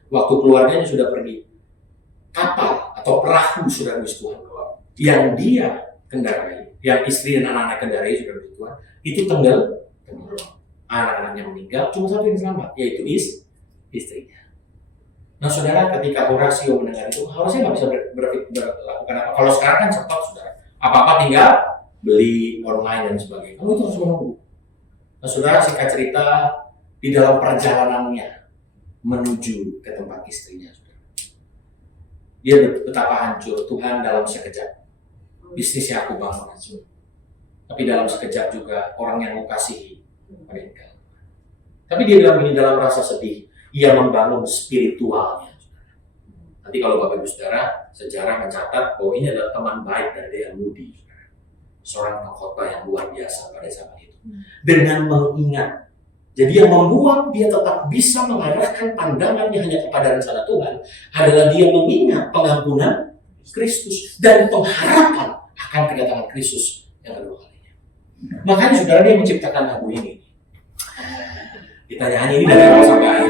Waktu keluarganya sudah pergi, kapal atau perahu saudara mengisi Tuhan, yang dia kendarai, yang istri dan anak-anak kendarai saudara mengisi Tuhan, itu tenggelam. Anak-anaknya meninggal, cuma satu yang selamat, yaitu istrinya. Nah saudara, ketika Horatio mendengar itu, Horatio nggak bisa melakukan apa. Kalau sekarang kan cepat saudara, apa-apa tinggal beli online dan sebagainya. Kamu itu harus menunggu. Nah saudara, singkat cerita, di dalam perjalanannya menuju ke tempat istrinya, saudara, dia betapa hancur. Tuhan dalam sekejap, bisnisnya aku bangun hancur. Tapi dalam sekejap juga orang yang mau kasihi meninggal. Tapi dia bilang ini dalam rasa sedih, ia membangun spiritualnya. Nanti kalau Bapak Ibu Saudara, sejarah mencatat bahwa ini adalah teman baik dari D.L. Moody, seorang pengkhotbah yang luar biasa pada zaman itu. Dengan mengingat, jadi yang membuat dia tetap bisa mengarahkan pandangannya hanya kepada rencana Tuhan adalah dia mengingat pengampunan Kristus dan pengharapan akan kedatangan Kristus yang kedua kalinya. Makanya saudara, dia menciptakan lagu ini. Kita nyanyi ini dari awal sampai akhir.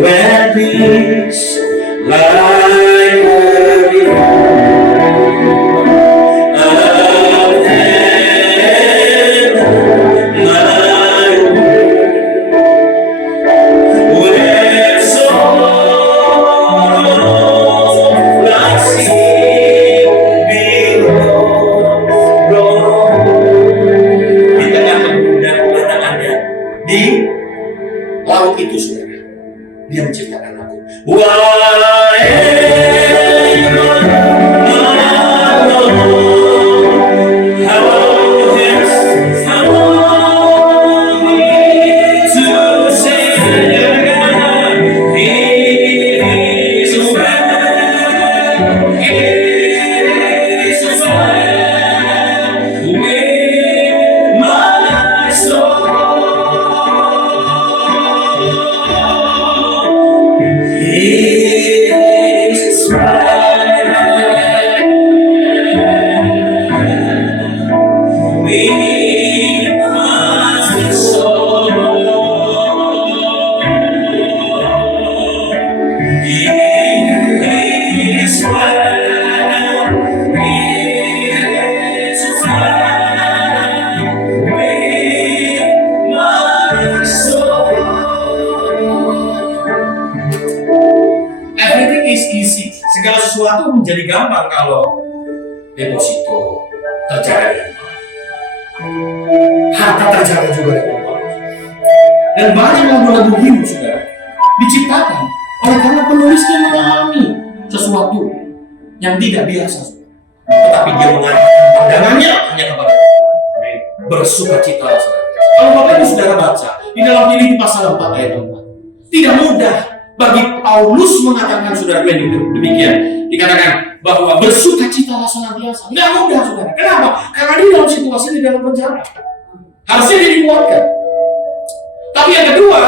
When peace like a river itu saudara, dia menciptakan lagu. Segala sesuatu menjadi gampang kalau deposito terjaga dengan baik, harta terjaga juga dengan baik. Dan banyak lagu-lagu himne saudara diciptakan oleh karena penulisnya mengalami sesuatu yang tidak biasa, tetapi dia mengarahkan pandangannya hanya kepada bersukacita senantiasa. Kalau Bapak Ibu saudara baca di dalam Filipi pasal 4 ayat 4, tidak mudah bagi Paulus mengatakan saudara demikian, dikatakan bahwa bersukacitalah senantiasa. Tidak mudah saudara. Kenapa? Karena dia dalam situasi di dalam penjara. Harusnya dia dikuatkan. Tapi yang kedua,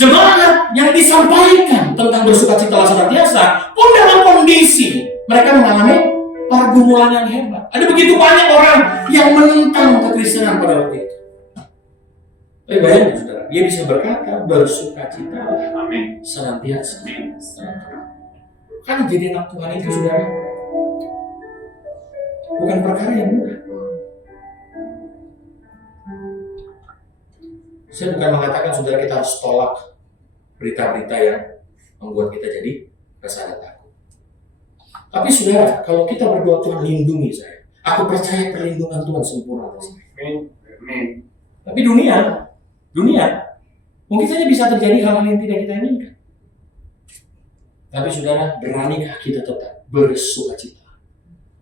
jemaat yang disampaikan tentang bersukacitalah senantiasa pun dalam kondisi mereka mengalami pergumulan yang hebat. Ada begitu banyak orang yang menentang kekristenan pada waktu itu. Tapi bayangkan saudara, dia bisa berkata bersukacitalah, amin, senantiasa. Kan jadi anak Tuhan itu saudara bukan perkara yang mudah. Saya bukan mengatakan saudara kita harus tolak berita-berita yang membuat kita jadi rasa takut. Tapi saudara, kalau kita berdoa Tuhan lindungi saya, Aku percaya perlindungan Tuhan sempurna atas saya. Amin. Tapi dunia mungkin saja bisa terjadi hal-hal yang tidak kita inginkan. Tapi saudara, beranikah kita tetap bersukacita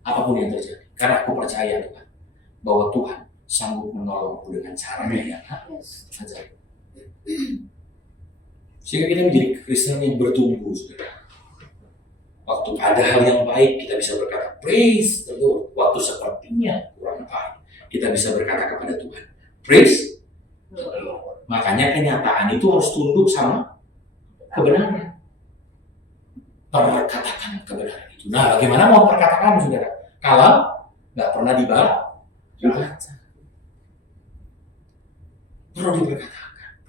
apapun yang terjadi? Karena aku percaya Tuhan bahwa Tuhan sanggup menolongku dengan cara yang ajaib. Sehingga kita menjadi Kristen yang bertumbuh, saudara. Waktu ada hal yang baik, kita bisa berkata, praise the Lord. Waktu sepertinya kurang baik, kita bisa berkata kepada Tuhan, praise the Lord. Makanya kenyataan itu harus tunduk sama kebenaran. Perkatakan kebenaran itu. Nah, bagaimana mau perkatakan, saudara? Kalau nggak pernah dibaca, perlu diperkatakan.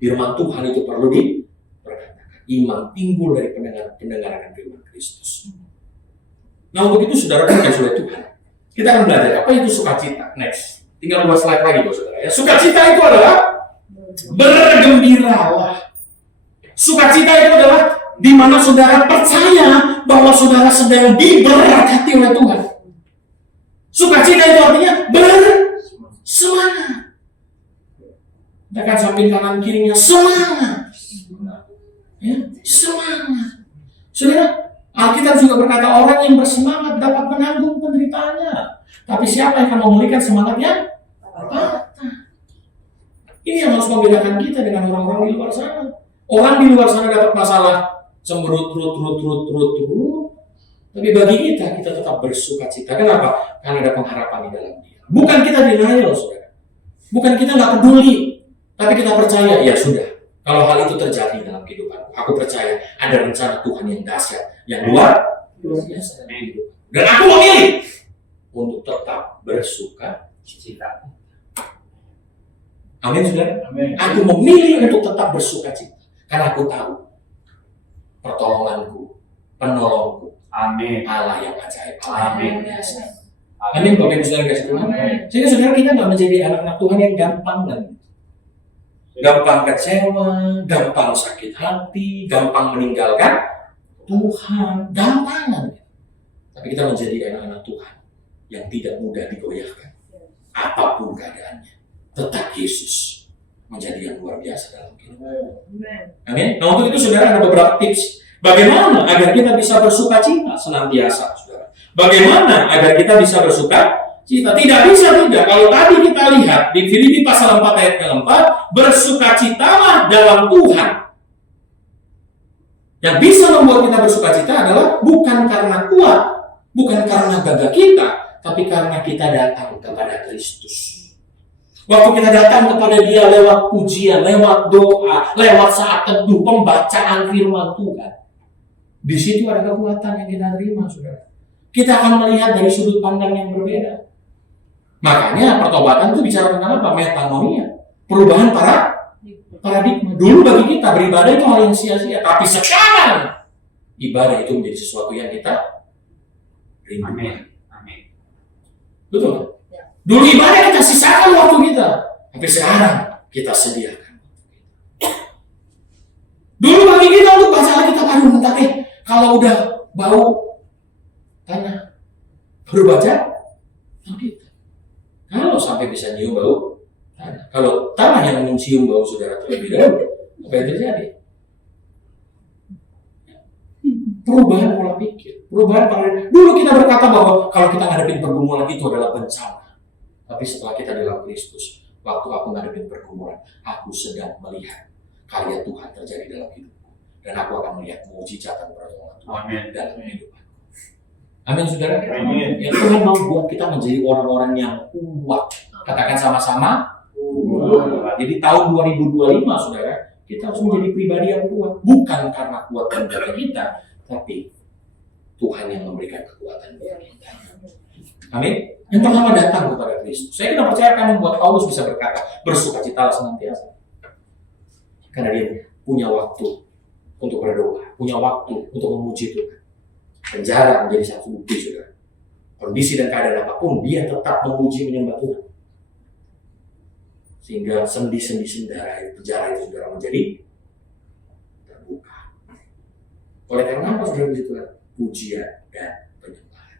Firman Tuhan itu perlu diperkatakan. Iman timbul dari pendengaran firman Kristus. Nah, untuk itu saudara dikasih oleh Tuhan. Kita akan belajar apa itu sukacita. Next. Tinggal 2 slide lagi, saudara. Ya, sukacita itu adalah bergembiralah. Sukacita itu adalah di mana saudara percaya bahwa saudara sedang diberkati oleh Tuhan. Sukacita itu artinya bersemangat. Tekan samping kanan kirinya, semangat. Ya, semangat. Saudara, Alkitab juga berkata orang yang bersemangat dapat menanggung penderitaannya. Tapi siapa yang akan memulihkan semangatnya? Ini yang harus membedakan kita dengan orang-orang di luar sana. Orang di luar sana dapat masalah cemberut, tapi bagi kita tetap bersukacita. Kenapa? Karena ada pengharapan di dalam dia. Bukan kita denial, saudara. Bukan kita nggak peduli, tapi kita percaya, ya sudah. Kalau hal itu terjadi dalam kehidupan, aku percaya ada rencana Tuhan yang dahsyat, yang luar biasa dalam hidup. Dan aku memilih untuk tetap bersukacita. Amin, saudara. Amin. Aku memilih untuk tetap bersukacita karena aku tahu pertolonganku, penolongku, Amin. Allah yang ajaib. Amin. Amin, Bapak Ibu Saudara kasih Tuhan. Sehingga saudara kita nggak menjadi anak-anak Tuhan yang gampang kecewa, gampang sakit hati, gampang meninggalkan Tuhan, gampang. Tapi kita menjadi anak-anak Tuhan yang tidak mudah digoyahkan, apapun keadaannya. Tetap Yesus menjadi yang luar biasa dalam kehidupan. Amin. Nah, untuk itu saudara ada beberapa tips. Bagaimana agar kita bisa bersukacita senantiasa, saudara? Bagaimana agar kita bisa bersukacita? Tidak bisa tidak. Kalau tadi kita lihat di Filipi pasal 4 ayat ke-4, bersukacitalah dalam Tuhan. Yang bisa membuat kita bersukacita adalah bukan karena kuat, bukan karena gagah kita, tapi karena kita datang kepada Kristus. Waktu kita datang kepada Dia lewat pujian, lewat doa, lewat saat teduh, pembacaan firman Tuhan. Di situ ada kekuatan yang kita terima, saudara. Kita akan melihat dari sudut pandang yang berbeda. Makanya pertobatan itu bicara tentang apa? Metanoia. Perubahan paradigma. Dulu bagi kita beribadah itu hal yang sia-sia, tapi sekarang ibadah itu menjadi sesuatu yang kita rindukan. Amin. Betul? Dulu ibadah kita sisakan waktu kita, tapi sekarang kita sediakan. Dulu bagi kita untuk baca Alkitab, tapi kalau udah bau tanah, baru baca Alkitab. Kalau sampai bisa nyium bau tanah, kalau tanah yang mencium bau saudara terlebih dahulu, apa yang terjadi? Perubahan pola pikir, perubahan paradigma. Dulu kita berkata bahwa kalau kita ngadepin pergumulan itu adalah bencana. Tapi setelah kita dalam Kristus, waktu aku ngadepin pergumulan, aku sedang melihat karya Tuhan terjadi dalam hidupku. Dan aku akan melihat mujizat dan pertolongan Tuhan dalam hidupku. Amin, saudara. Amin. Ya, Tuhan mau buat kita menjadi orang-orang yang kuat. Katakan sama-sama. Jadi tahun 2025, saudara, kita harus menjadi pribadi yang kuat. Bukan karena kuat dan kita, tapi Tuhan yang memberikan kekuatan buat kita. Amin. Yang pertama datang kepada Kristus. Saya tidak percaya akan membuat Paulus bisa berkata bersukacitalah senantiasa. Karena dia punya waktu untuk berdoa, punya waktu untuk memuji Tuhan. Penjara menjadi satu bukti, saudara. Kondisi dan keadaan apapun, dia tetap memuji menyembah Tuhan. Sehingga sendi-sendi sendara penjara itu, saudara, menjadi terbuka. Oleh karena apa, saudara, puji Tuhan? Pujian dan penyembahan.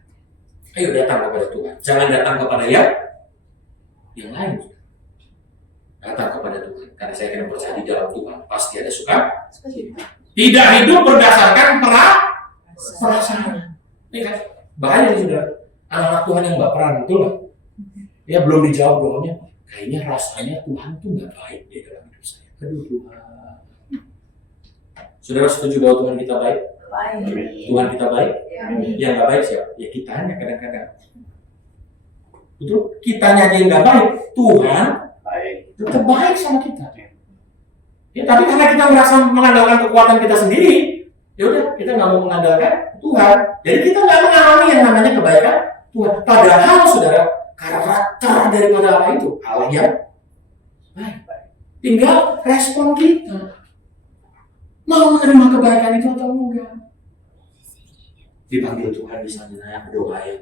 Ayo datang kepada Tuhan. Jangan datang kepada yang lain. Datang kepada Tuhan. Karena saya akan percaya di dalam Tuhan pasti ada suka. Tidak hidup berdasarkan perasaan. Ini kan bahaya sudah. Anak-anak Tuhan yang baperan, betul nggak? Ya belum dijawab doanya. Kayaknya rasanya Tuhan tuh nggak baik di dalam hidup saya. Aduh Tuhan. Saudara setuju bahwa Tuhan kita baik? Tuhan kita baik? Yang nggak baik siapa? Ya kitanya kadang-kadang. Betul? Kitanya aja yang nggak baik. Tuhan tetap baik sama kita. Ya, tapi karena kita merasa mengandalkan kekuatan kita sendiri, ya udah kita nggak mau mengandalkan Tuhan. Jadi kita nggak mengalami yang namanya kebaikan Tuhan. Padahal saudara, karakter daripada Allah itu Allah yang baik. Tinggal respon kita. Mau menerima kebaikan itu atau enggak? Dipanggil Tuhan di sana berdoa ya.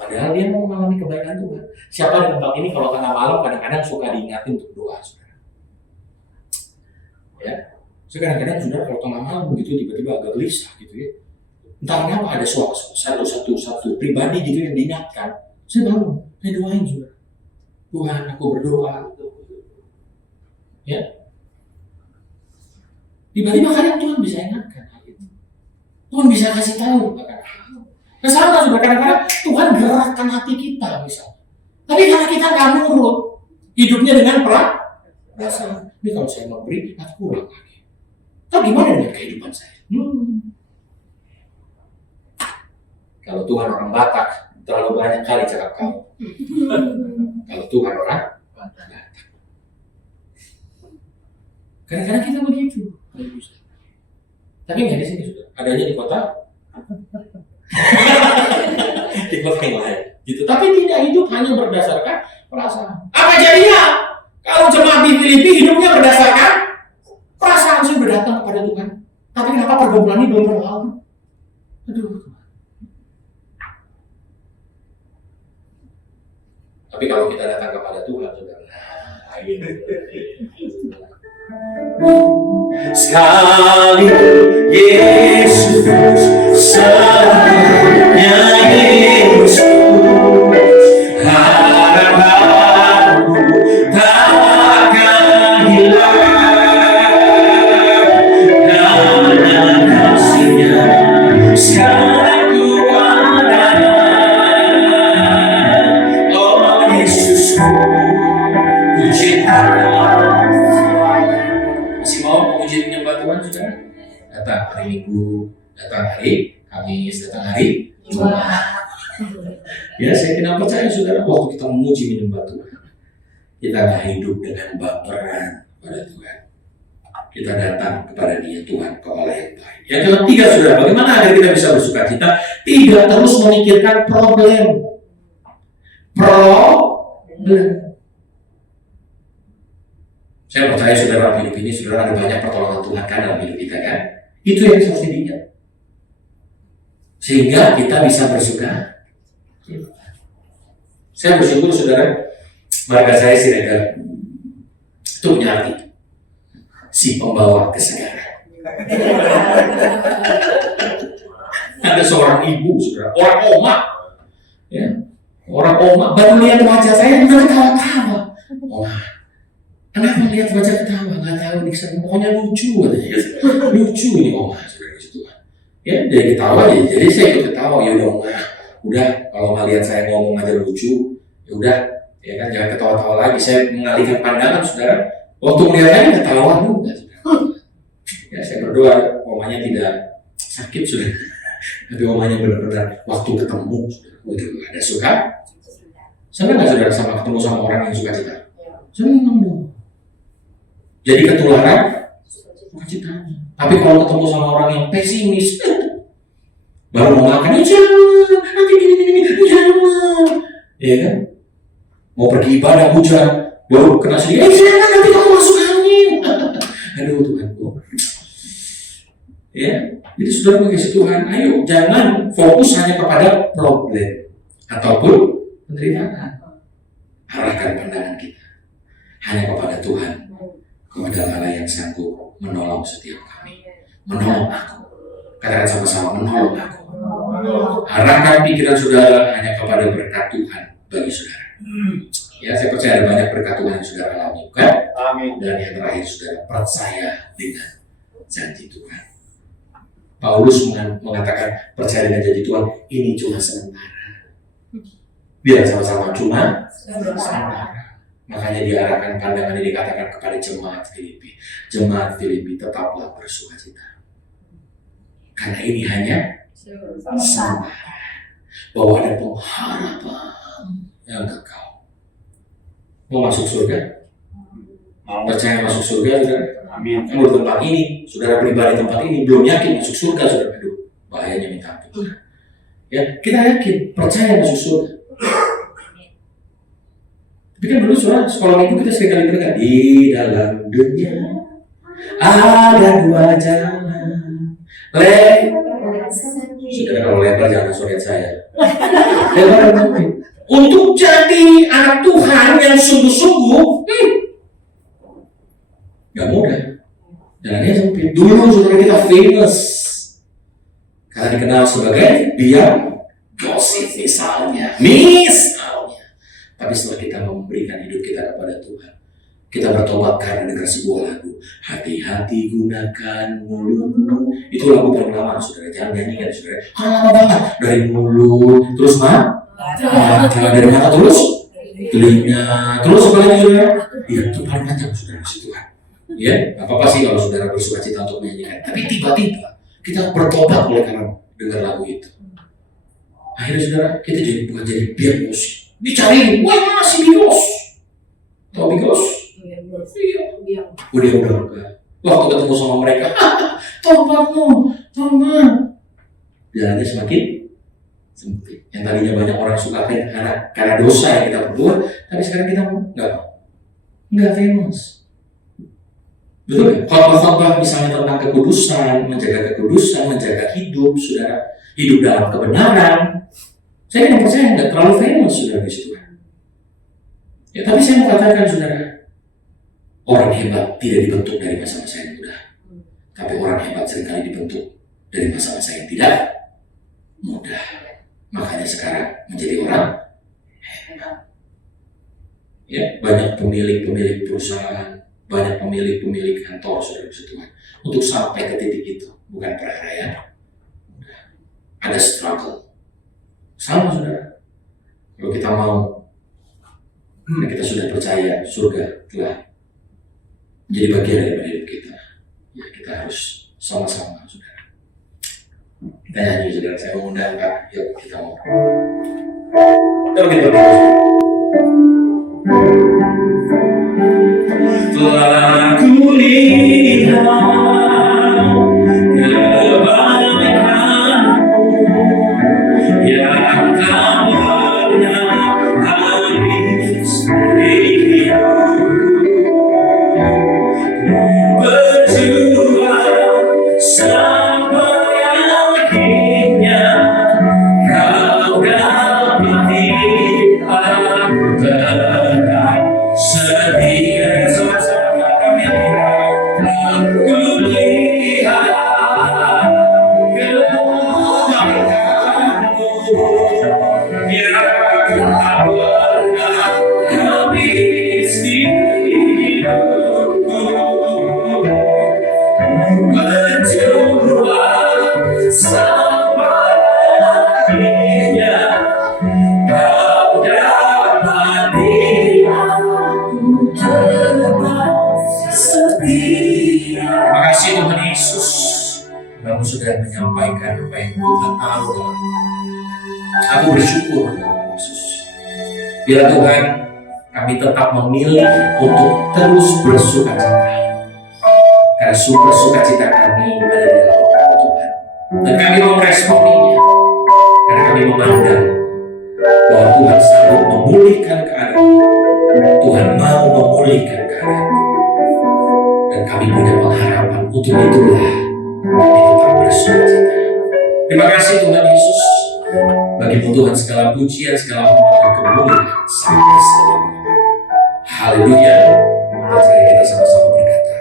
Padahal dia mau mengalami kebaikan Tuhan. Siapa di tempat ini kalau tengah malam kadang-kadang suka diingatin untuk doa, saudara. Ya, kadang-kadang saudara kalau tengah malam begitu tiba-tiba agak gelisah gitu ya. Entah kenapa ada satu pribadi gitu yang diingatkan. Saya bangun, saya doain saudara. Tuhan, aku berdoa. Ya. Tiba-tiba kadang Tuhan bisa ingatkan gitu. Tuhan bisa kasih tahu. Nah sama juga kadang-kadang Tuhan gerakkan hati kita misalnya. Tapi karena kita nggak nurut, hidupnya dengan perasaan. Ini kalau saya mau beri, nanti kurang lagi. Tapi gimana dengan kehidupan saya? Kalau Tuhan orang Batak, terlalu banyak kali cakap kamu. Kalau Tuhan orang Batak. Kadang-kadang kita begitu. Tapi nggak di sini sudah. Adanya di kota. Di kota yang lain. Gitu. Tapi tidak hidup hanya berdasarkan perasaan. Apa jadinya? Kalau jemaat di Filipi hidupnya berdasarkan perasaan. Saya berdatang kepada Tuhan. Tapi kenapa pergumulan ini belum berlalu? Aduh. Tapi kalau kita datang kepada Tuhan, saudara. Sekali Yesus, selamanya Yesus, harapanku takkan hilang, karena kasih-Nya sekarang ku ada. Oh Yesusku, ku cinta. Masih mau memuji menyembah Tuhan saudara? Datang hari Minggu, datang hari Kamis, datang hari Jumat. Ya saya tidak percaya saudara waktu kita memuji menyembah Tuhan, kita nggak hidup dengan baperan pada Tuhan. Kita datang kepada Dia, Tuhan Kau Allah yang baik. Yang ketiga saudara, bagaimana agar kita bisa bersuka cita? Tidak terus memikirkan problem. Saya percaya saudara hidup ini, saudara ada banyak pertolongan Tuhan kan dalam hidup kita kan. Itu yang harus diingat. Sehingga kita bisa bersuka. Saya bersyukur saudara, marga saya Siregar itu punya arti si pembawa kesegaran. Ada seorang ibu saudara, orang oma, ya, orang oma baru lihat wajah saya udah ketawa-tawa. Kenapa lihat wajah ketawa? Nggak tahu nih, pokoknya lucu katanya. Lucu ini oma saudara di situ. Ya, dia ketawa ya. Jadi saya ikut ketawa. Ya udah oma, udah kalau nggak lihat saya ngomong aja lucu, ya udah, ya kan jangan ketawa-tawa lagi. Saya mengalihkan pandangan saudara. Waktu melihat saya ketawa juga. Ya saya berdoa omanya tidak sakit sudah. Tapi omanya benar-benar waktu ketemu udah ada suka. Senang nggak saudara sama ketemu sama orang yang suka cita? Senang dong. Jadi ketularan sukacitanya. Tapi kalau ketemu sama orang yang pesimis, baru mau makan, jangan, nanti gini, jangan, ya kan? Mau pergi ibadah hujan, baru kena sedikit, jangan, nanti kamu masuk angin. Aduh Tuhanku. Ya, jadi saudara kasih Tuhan, ayo jangan fokus hanya kepada problem ataupun penderitaan. Arahkan pandangan kita hanya kepada Tuhan. Kau adalah Allah yang sanggup menolong setiap kami. Menolong aku. Katakan sama-sama, menolong aku. Arahkan pikiran saudara hanya kepada berkat Tuhan bagi saudara. Ya, saya percaya ada banyak berkat Tuhan yang saudara alami, bukan? Amin. Dan yang terakhir, saudara percaya dengan janji Tuhan. Paulus mengatakan percaya dengan janji Tuhan ini cuma sementara. Biar sama-sama cuma sementara. Makanya diarahkan pandangan ini dikatakan kepada jemaat Filipi. Jemaat Filipi tetaplah bersukacita. Karena ini hanya sementara. Bahwa ada pengharapan yang kekal. Mau masuk surga? Percaya masuk surga, saudara? Amin. Kamu di tempat ini, saudara pribadi tempat ini belum yakin masuk surga, saudara. Aduh, bahayanya minta ampun. Ya, kita yakin, percaya masuk surga. Tapi kan dulu sekolah minggu kita sering kali dengar di dalam dunia ada dua jalan. Saudara kalau lebar jangan surat saya. Lebar mungkin. Untuk jadi anak Tuhan yang sungguh-sungguh, gak mudah. Jalannya sempit. Dulu saudara kita famous karena dikenal sebagai biang gosip misalnya. Tapi setelah kita memberikan hidup kita kepada Tuhan, kita bertobat karena dengar sebuah lagu. Hati-hati gunakan mulutmu. Itu lagu paling lama, saudara. Jangan nyanyikan, saudara. Lama banget. Dari mulut, terus dari mata terus telinga, terus apa lagi, saudara? Ya, itu paling panjang, saudara, si Tuhan. Ya, apa-apa sih kalau saudara bersukacita untuk menyanyikan. Tapi tiba-tiba kita bertobat oleh karena dengar lagu itu. Akhirnya, saudara, kita bukan jadi biang gosip. Dicariin, wah si Bigos. Tahu Bigos? Iya. Udah enggak. Waktu ketemu sama mereka, tobat. Jalannya semakin sempit. Yang tadinya banyak orang suka karena dosa yang kita perbuat, tapi sekarang kita nggak famous. Betul ya? Khotbah-khotbah misalnya tentang kekudusan, menjaga hidup, saudara, hidup dalam kebenaran. Saya tidak percaya, nggak terlalu famous, saudara, di situ. Ya, tapi saya mau katakan, saudara, orang hebat tidak dibentuk dari masa-masa yang mudah. Tapi orang hebat seringkali dibentuk dari masa-masa yang tidak mudah. Makanya sekarang menjadi orang hebat. Ya, banyak pemilik perusahaan, banyak pemilik kantor, saudara, di situ. Untuk sampai ke titik itu, bukan perkara yang mudah. Ada struggle. Sama, saudara. Kalau kita mau, kita sudah percaya surga telah menjadi bagian dari hidup kita. Ya, kita harus sama-sama, saudara. Kita nyanyi, saudara. Saya mau undang, Kak. Yuk, kita mau. Kita begitu berdoa. Telah kulihat yang tak pernah habis berjuang sampai akhirnya kau dapati aku tetap setia. Sama-sama kami aku lihat Makasih Tuhan Yesus, kamu sudah menyampaikan apa yang Tuhan tahu dalam aku bersyukur Tuhan Yesus. Bila Tuhan kami tetap memilih untuk terus bersukacita, karena sumber sukacita kami ada di dalam Engkau Tuhan, dan kami mau meresponinya karena kami memandang bahwa Tuhan sanggup memulihkan keadaan. Tuhan mau memulihkan keadaanku, dan kami punya pengharapan untuk itulah kami tetap bersukacita. Terima kasih Tuhan Yesus. Bagi Tuhan segala pujian, segala hormat dan kemuliaan sampai selama-lamanya. Haleluya. Percaya kita sama-sama berkata.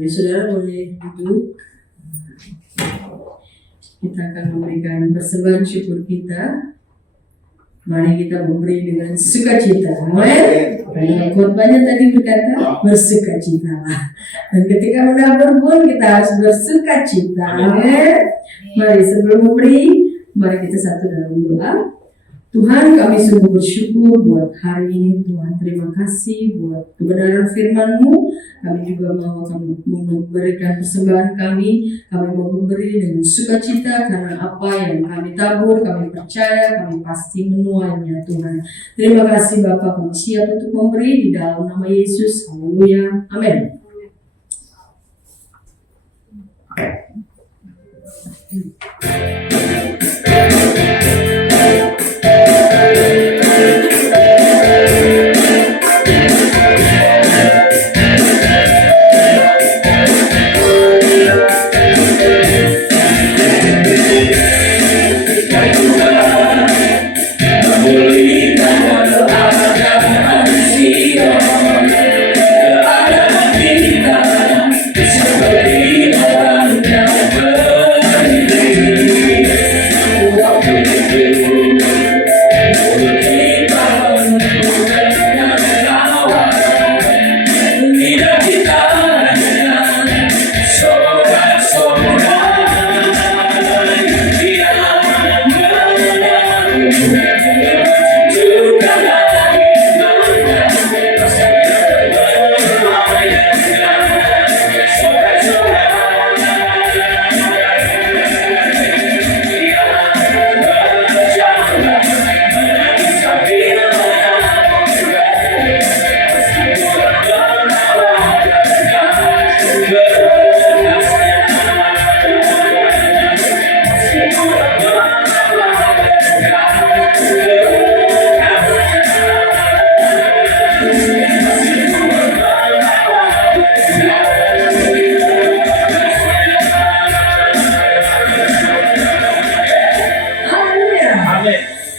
Ya, saudara boleh duduk. kita akan memberikan persembahan syukur kita. Mari kita memberi dengan sukacita. Amin. Karena khotbahnya tadi berkata bersukacitalah. Dan ketika menabur pun kita harus bersukacita. Amin. Mari sebelum memberi, mari kita satu dalam doa. Tuhan, kami sungguh bersyukur buat hari ini. Tuhan, terima kasih buat kebenaran firman-Mu. Kami juga mau memberikan persembahan kami. Kami mau memberi dengan sukacita karena apa yang kami tabur, kami percaya, kami pasti menuainya Tuhan. Terima kasih Bapa, kami siap untuk memberi di dalam nama Yesus. Haleluya. Amin.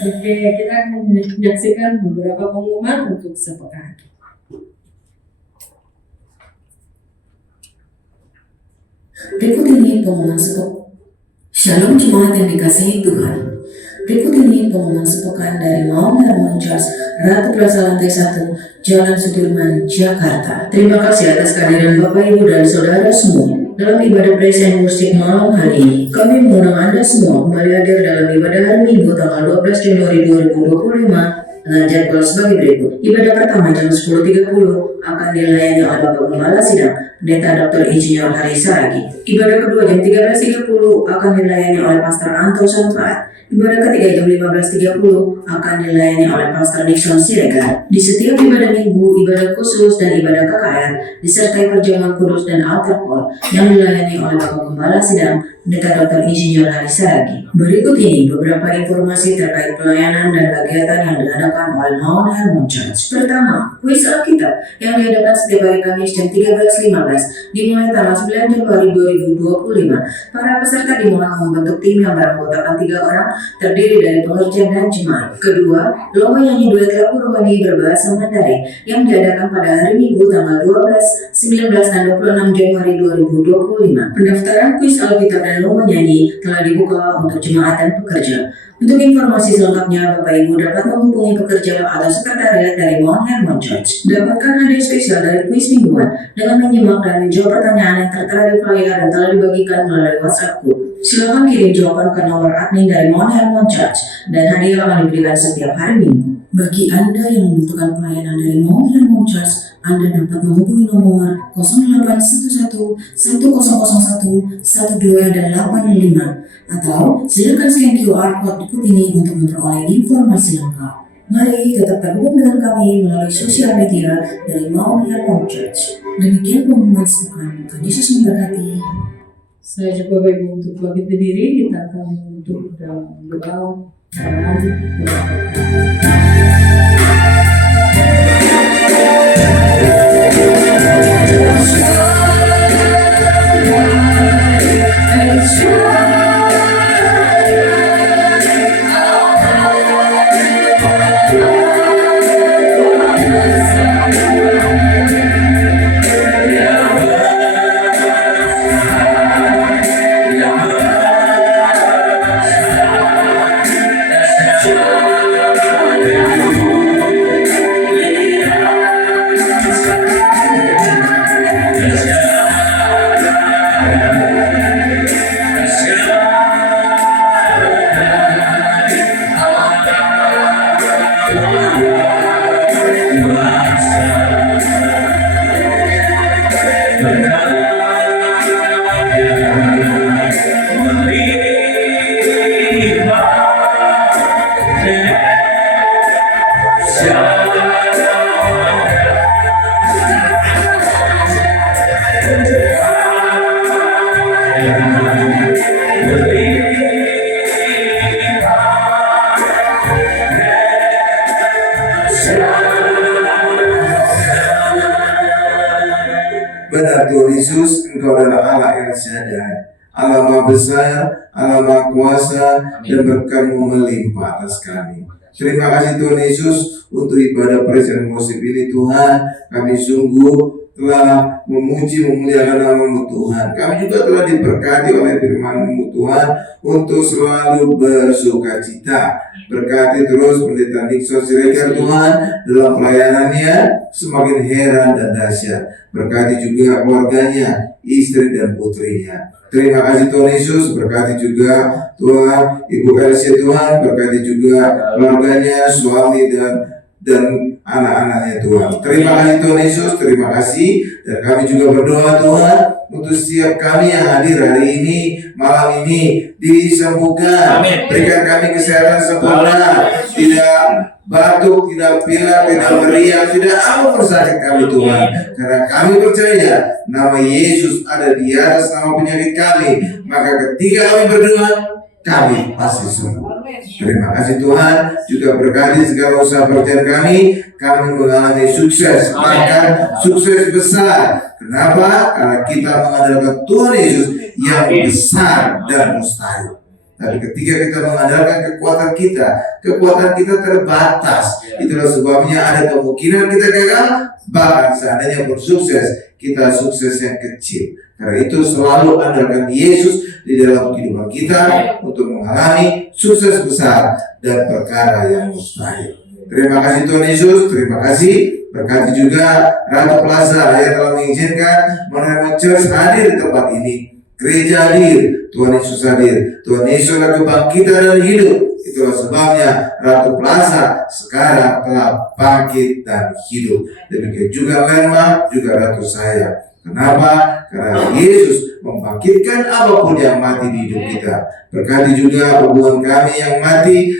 Oke, kita akan menyaksikan beberapa pengumuman untuk sepekan. Berikut ini pengumuman sepekan. Shalom jemaat yang dikasihi Tuhan. Berikut ini pengumuman sepekan dari Mount Hermon Church, Ratu Plaza Lantai 1, Jalan Sudirman, Jakarta. Terima kasih atas kehadiran Bapak, Ibu, dan Saudara semua dalam ibadah praise and worship malam hari ini. Kami mengundang Anda semua kembali hadir dalam ibadah hari Minggu tanggal 12 Januari 2025 dengan jadwal sebagai berikut. Ibadah pertama jam 10.30 akan dilayani oleh Bapak Gembala Sidang, Pendeta Dr. Insinyur Hari Saragi. Ibadah kedua jam 13.30 akan dilayani oleh Pastor Anto Sanfat. Ibadah ketiga jam 15.30 akan dilayani oleh Pastor Nixon Siregar. Di setiap ibadah minggu, ibadah khusus dan ibadah KKR disertai perjamuan kudus dan altar call yang dilayani oleh Bapak Gembala Sidang, Pendeta Dr. Insinyur Hari Saragi. Berikut ini beberapa informasi terkait pelayanan dan kegiatan yang diadakan oleh Mount Hermon Church. Pertama, kuis Alkitab yang diadakan setiap hari Kamis jam 13.15 dimulai tanggal 9 Januari 2025. Para peserta dimulai membentuk tim yang beranggotakan 3 orang terdiri dari pengerja dan jemaat. Kedua, lomba nyanyi duet lagu rohani berbahasa Mandarin yang diadakan pada hari Minggu tanggal 12, 19, dan 26 Januari 2025. Pendaftaran kuis Alkitab dan lomba nyanyi telah dibuka untuk jemaat dan pekerja. Untuk informasi selengkapnya, Bapak Ibu dapat menghubungi pekerja atau sekretariat dari Mount Hermon Church. Dapatkan hadiah spesial dari kuis mingguan dengan menyimak dan menjawab pertanyaan yang tertera di flyer dan telah dibagikan melalui WhatsApp group. Silakan kirim jawaban ke nomor admin dari Mount Hermon Church dan hadiah akan diberikan setiap hari Minggu. Bagi Anda yang membutuhkan pelayanan dari Mount Hermon Church, Anda dapat menghubungi nomor 0811 1001 1285 atau silakan scan QR code berikut ini untuk memperoleh informasi lengkap. Mari tetap terhubung dengan kami melalui sosial media dari Mount Hermon Church. Demikian pengumuman sepekan. Tuhan Yesus memberkati. Saya coba bagi untuk bangkit berdiri, kita akan untuk dalam doa. Ya Tuhan Yesus, Engkau adalah Allah El Shaddai, Allah Maha Besar, Allah Maha Kuasa, dan berkat-Mu melimpah atas kami. Terima kasih Tuhan Yesus untuk ibadah presiden musik ini Tuhan. Kami sungguh telah memuji memuliakan nama-Mu Tuhan. Kami juga telah diberkati oleh firman-Mu Tuhan untuk selalu bersuka cita. Berkati terus Pendeta Nixon Siregar Tuhan dalam pelayanannya semakin heran dan dahsyat. Berkati juga keluarganya, istri dan putrinya. Terima kasih Tuhan Yesus, berkati juga Tuhan Ibu Elsie Tuhan, berkati juga keluarganya, suami dan anak-anaknya Tuhan. Terima kasih Tuhan Yesus, terima kasih. Dan kami juga berdoa Tuhan untuk setiap kami yang hadir hari ini, malam ini, disembuhkan. Berikan kami kesehatan sempurna, tidak batuk, tidak pilek, tidak meriang, tidak apapun sakit kami Tuhan. Karena kami percaya nama Yesus ada di atas nama penyakit kami. Maka ketika kami berdoa, kami pasti sembuh. Terima kasih Tuhan. Juga berkati segala usaha pekerjaan kami mengalami sukses, bahkan sukses besar. Kenapa? Karena kita mengandalkan Tuhan Yesus yang besar dan mustahil. Tapi ketika kita mengandalkan kekuatan kita terbatas. Itulah sebabnya ada kemungkinan kita gagal, bahkan seandainya pun sukses, kita sukses yang kecil. Karena itu selalu andalkan Yesus di dalam kehidupan kita untuk mengalami sukses besar dan perkara yang mustahil. Terima kasih Tuhan Yesus, terima kasih. Berkati juga Ratu Plaza yang telah mengizinkan Monument Church hadir di tempat ini. Gereja hadir, Tuhan Yesus hadir. Tuhan Yesus adalah kebangkitan dan hidup. Itulah sebabnya Ratu Plaza sekarang telah bangkit dan hidup. Demikian juga Lerma, juga Ratu saya. Kenapa? Karena Yesus membangkitkan apapun yang mati di hidup kita. Berkati juga hubungan kami yang mati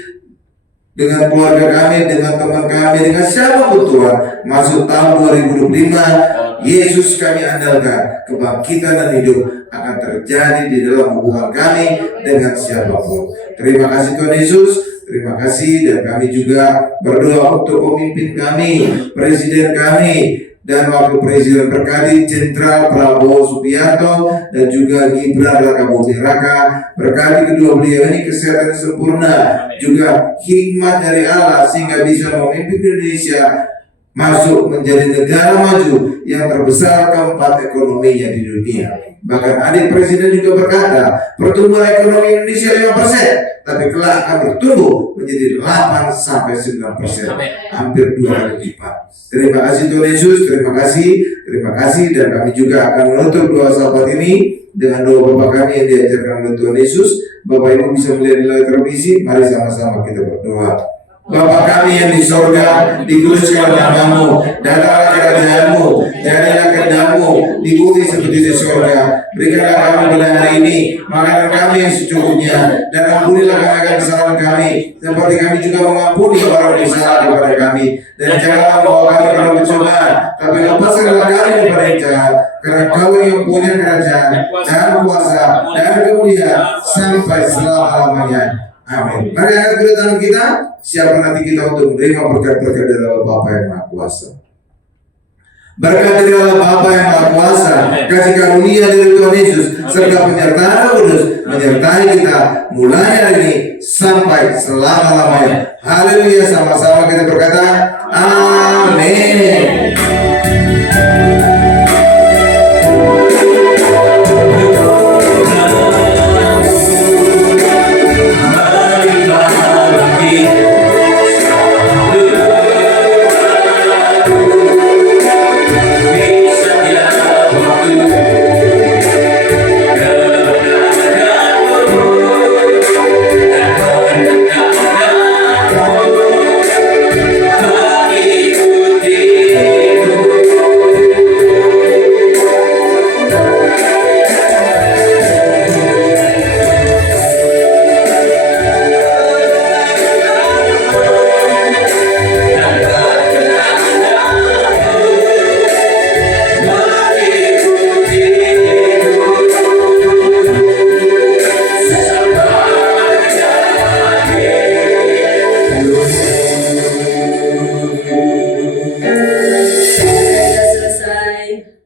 dengan keluarga kami, dengan teman kami, dengan siapapun Tuhan. Masuk tahun 2025, Yesus kami andalkan. Kebangkitan dan hidup akan terjadi di dalam hubungan kami dengan siapapun. Terima kasih Tuhan Yesus. Terima kasih. Dan kami juga berdoa untuk pemimpin kami, presiden kami, dan wakil presiden. Berkati Jenderal Prabowo Subianto dan juga Gibran Rakabuming Raka. Berkati kedua beliau ini kesehatan sempurna, juga hikmat dari Allah sehingga bisa memimpin Indonesia masuk menjadi negara maju yang terbesar keempat ekonominya di dunia. Bahkan adik presiden juga berkata, pertumbuhan ekonomi Indonesia 5%, tapi kelak akan bertumbuh menjadi 8-9%, hampir 2 kali lipat. Terima kasih Tuhan Yesus, terima kasih, dan kami juga akan menutup doa sahabat ini dengan doa Bapa kami yang diajarkan oleh Tuhan Yesus. Bapak Ibu bisa melihat di layar televisi, mari sama-sama kita berdoa. Bapa kami yang di sorga, dikuduskan namamu, datanglah kerajaanmu, jadilah kehendak-Mu di bumi seperti di sorga. Berikanlah kami pada hari ini makanan kami yang secukupnya, dan ampunilah kami akan kesalahan kami, seperti kami juga mengampuni orang yang bersalah kepada kami. Dan janganlah membawa kami pada pencobaan, tapi lepaskanlah kami daripada yang jahat. Karena Kau yang punya kerajaan dan kuasa dan kemuliaan sampai selama-lamanya. Amin. Mari angkat kedua tangan kita, siapkan hati kita untuk menerima berkat-berkat dari Allah Bapa yang Maha Kuasa. Berkat dari Allah Bapa yang Maha Kuasa, kasih karunia dari Tuhan Yesus, serta penyertaan Roh Kudus menyertai kita mulai hari ini sampai selama-lamanya. Haleluya, sama-sama kita berkata, amin.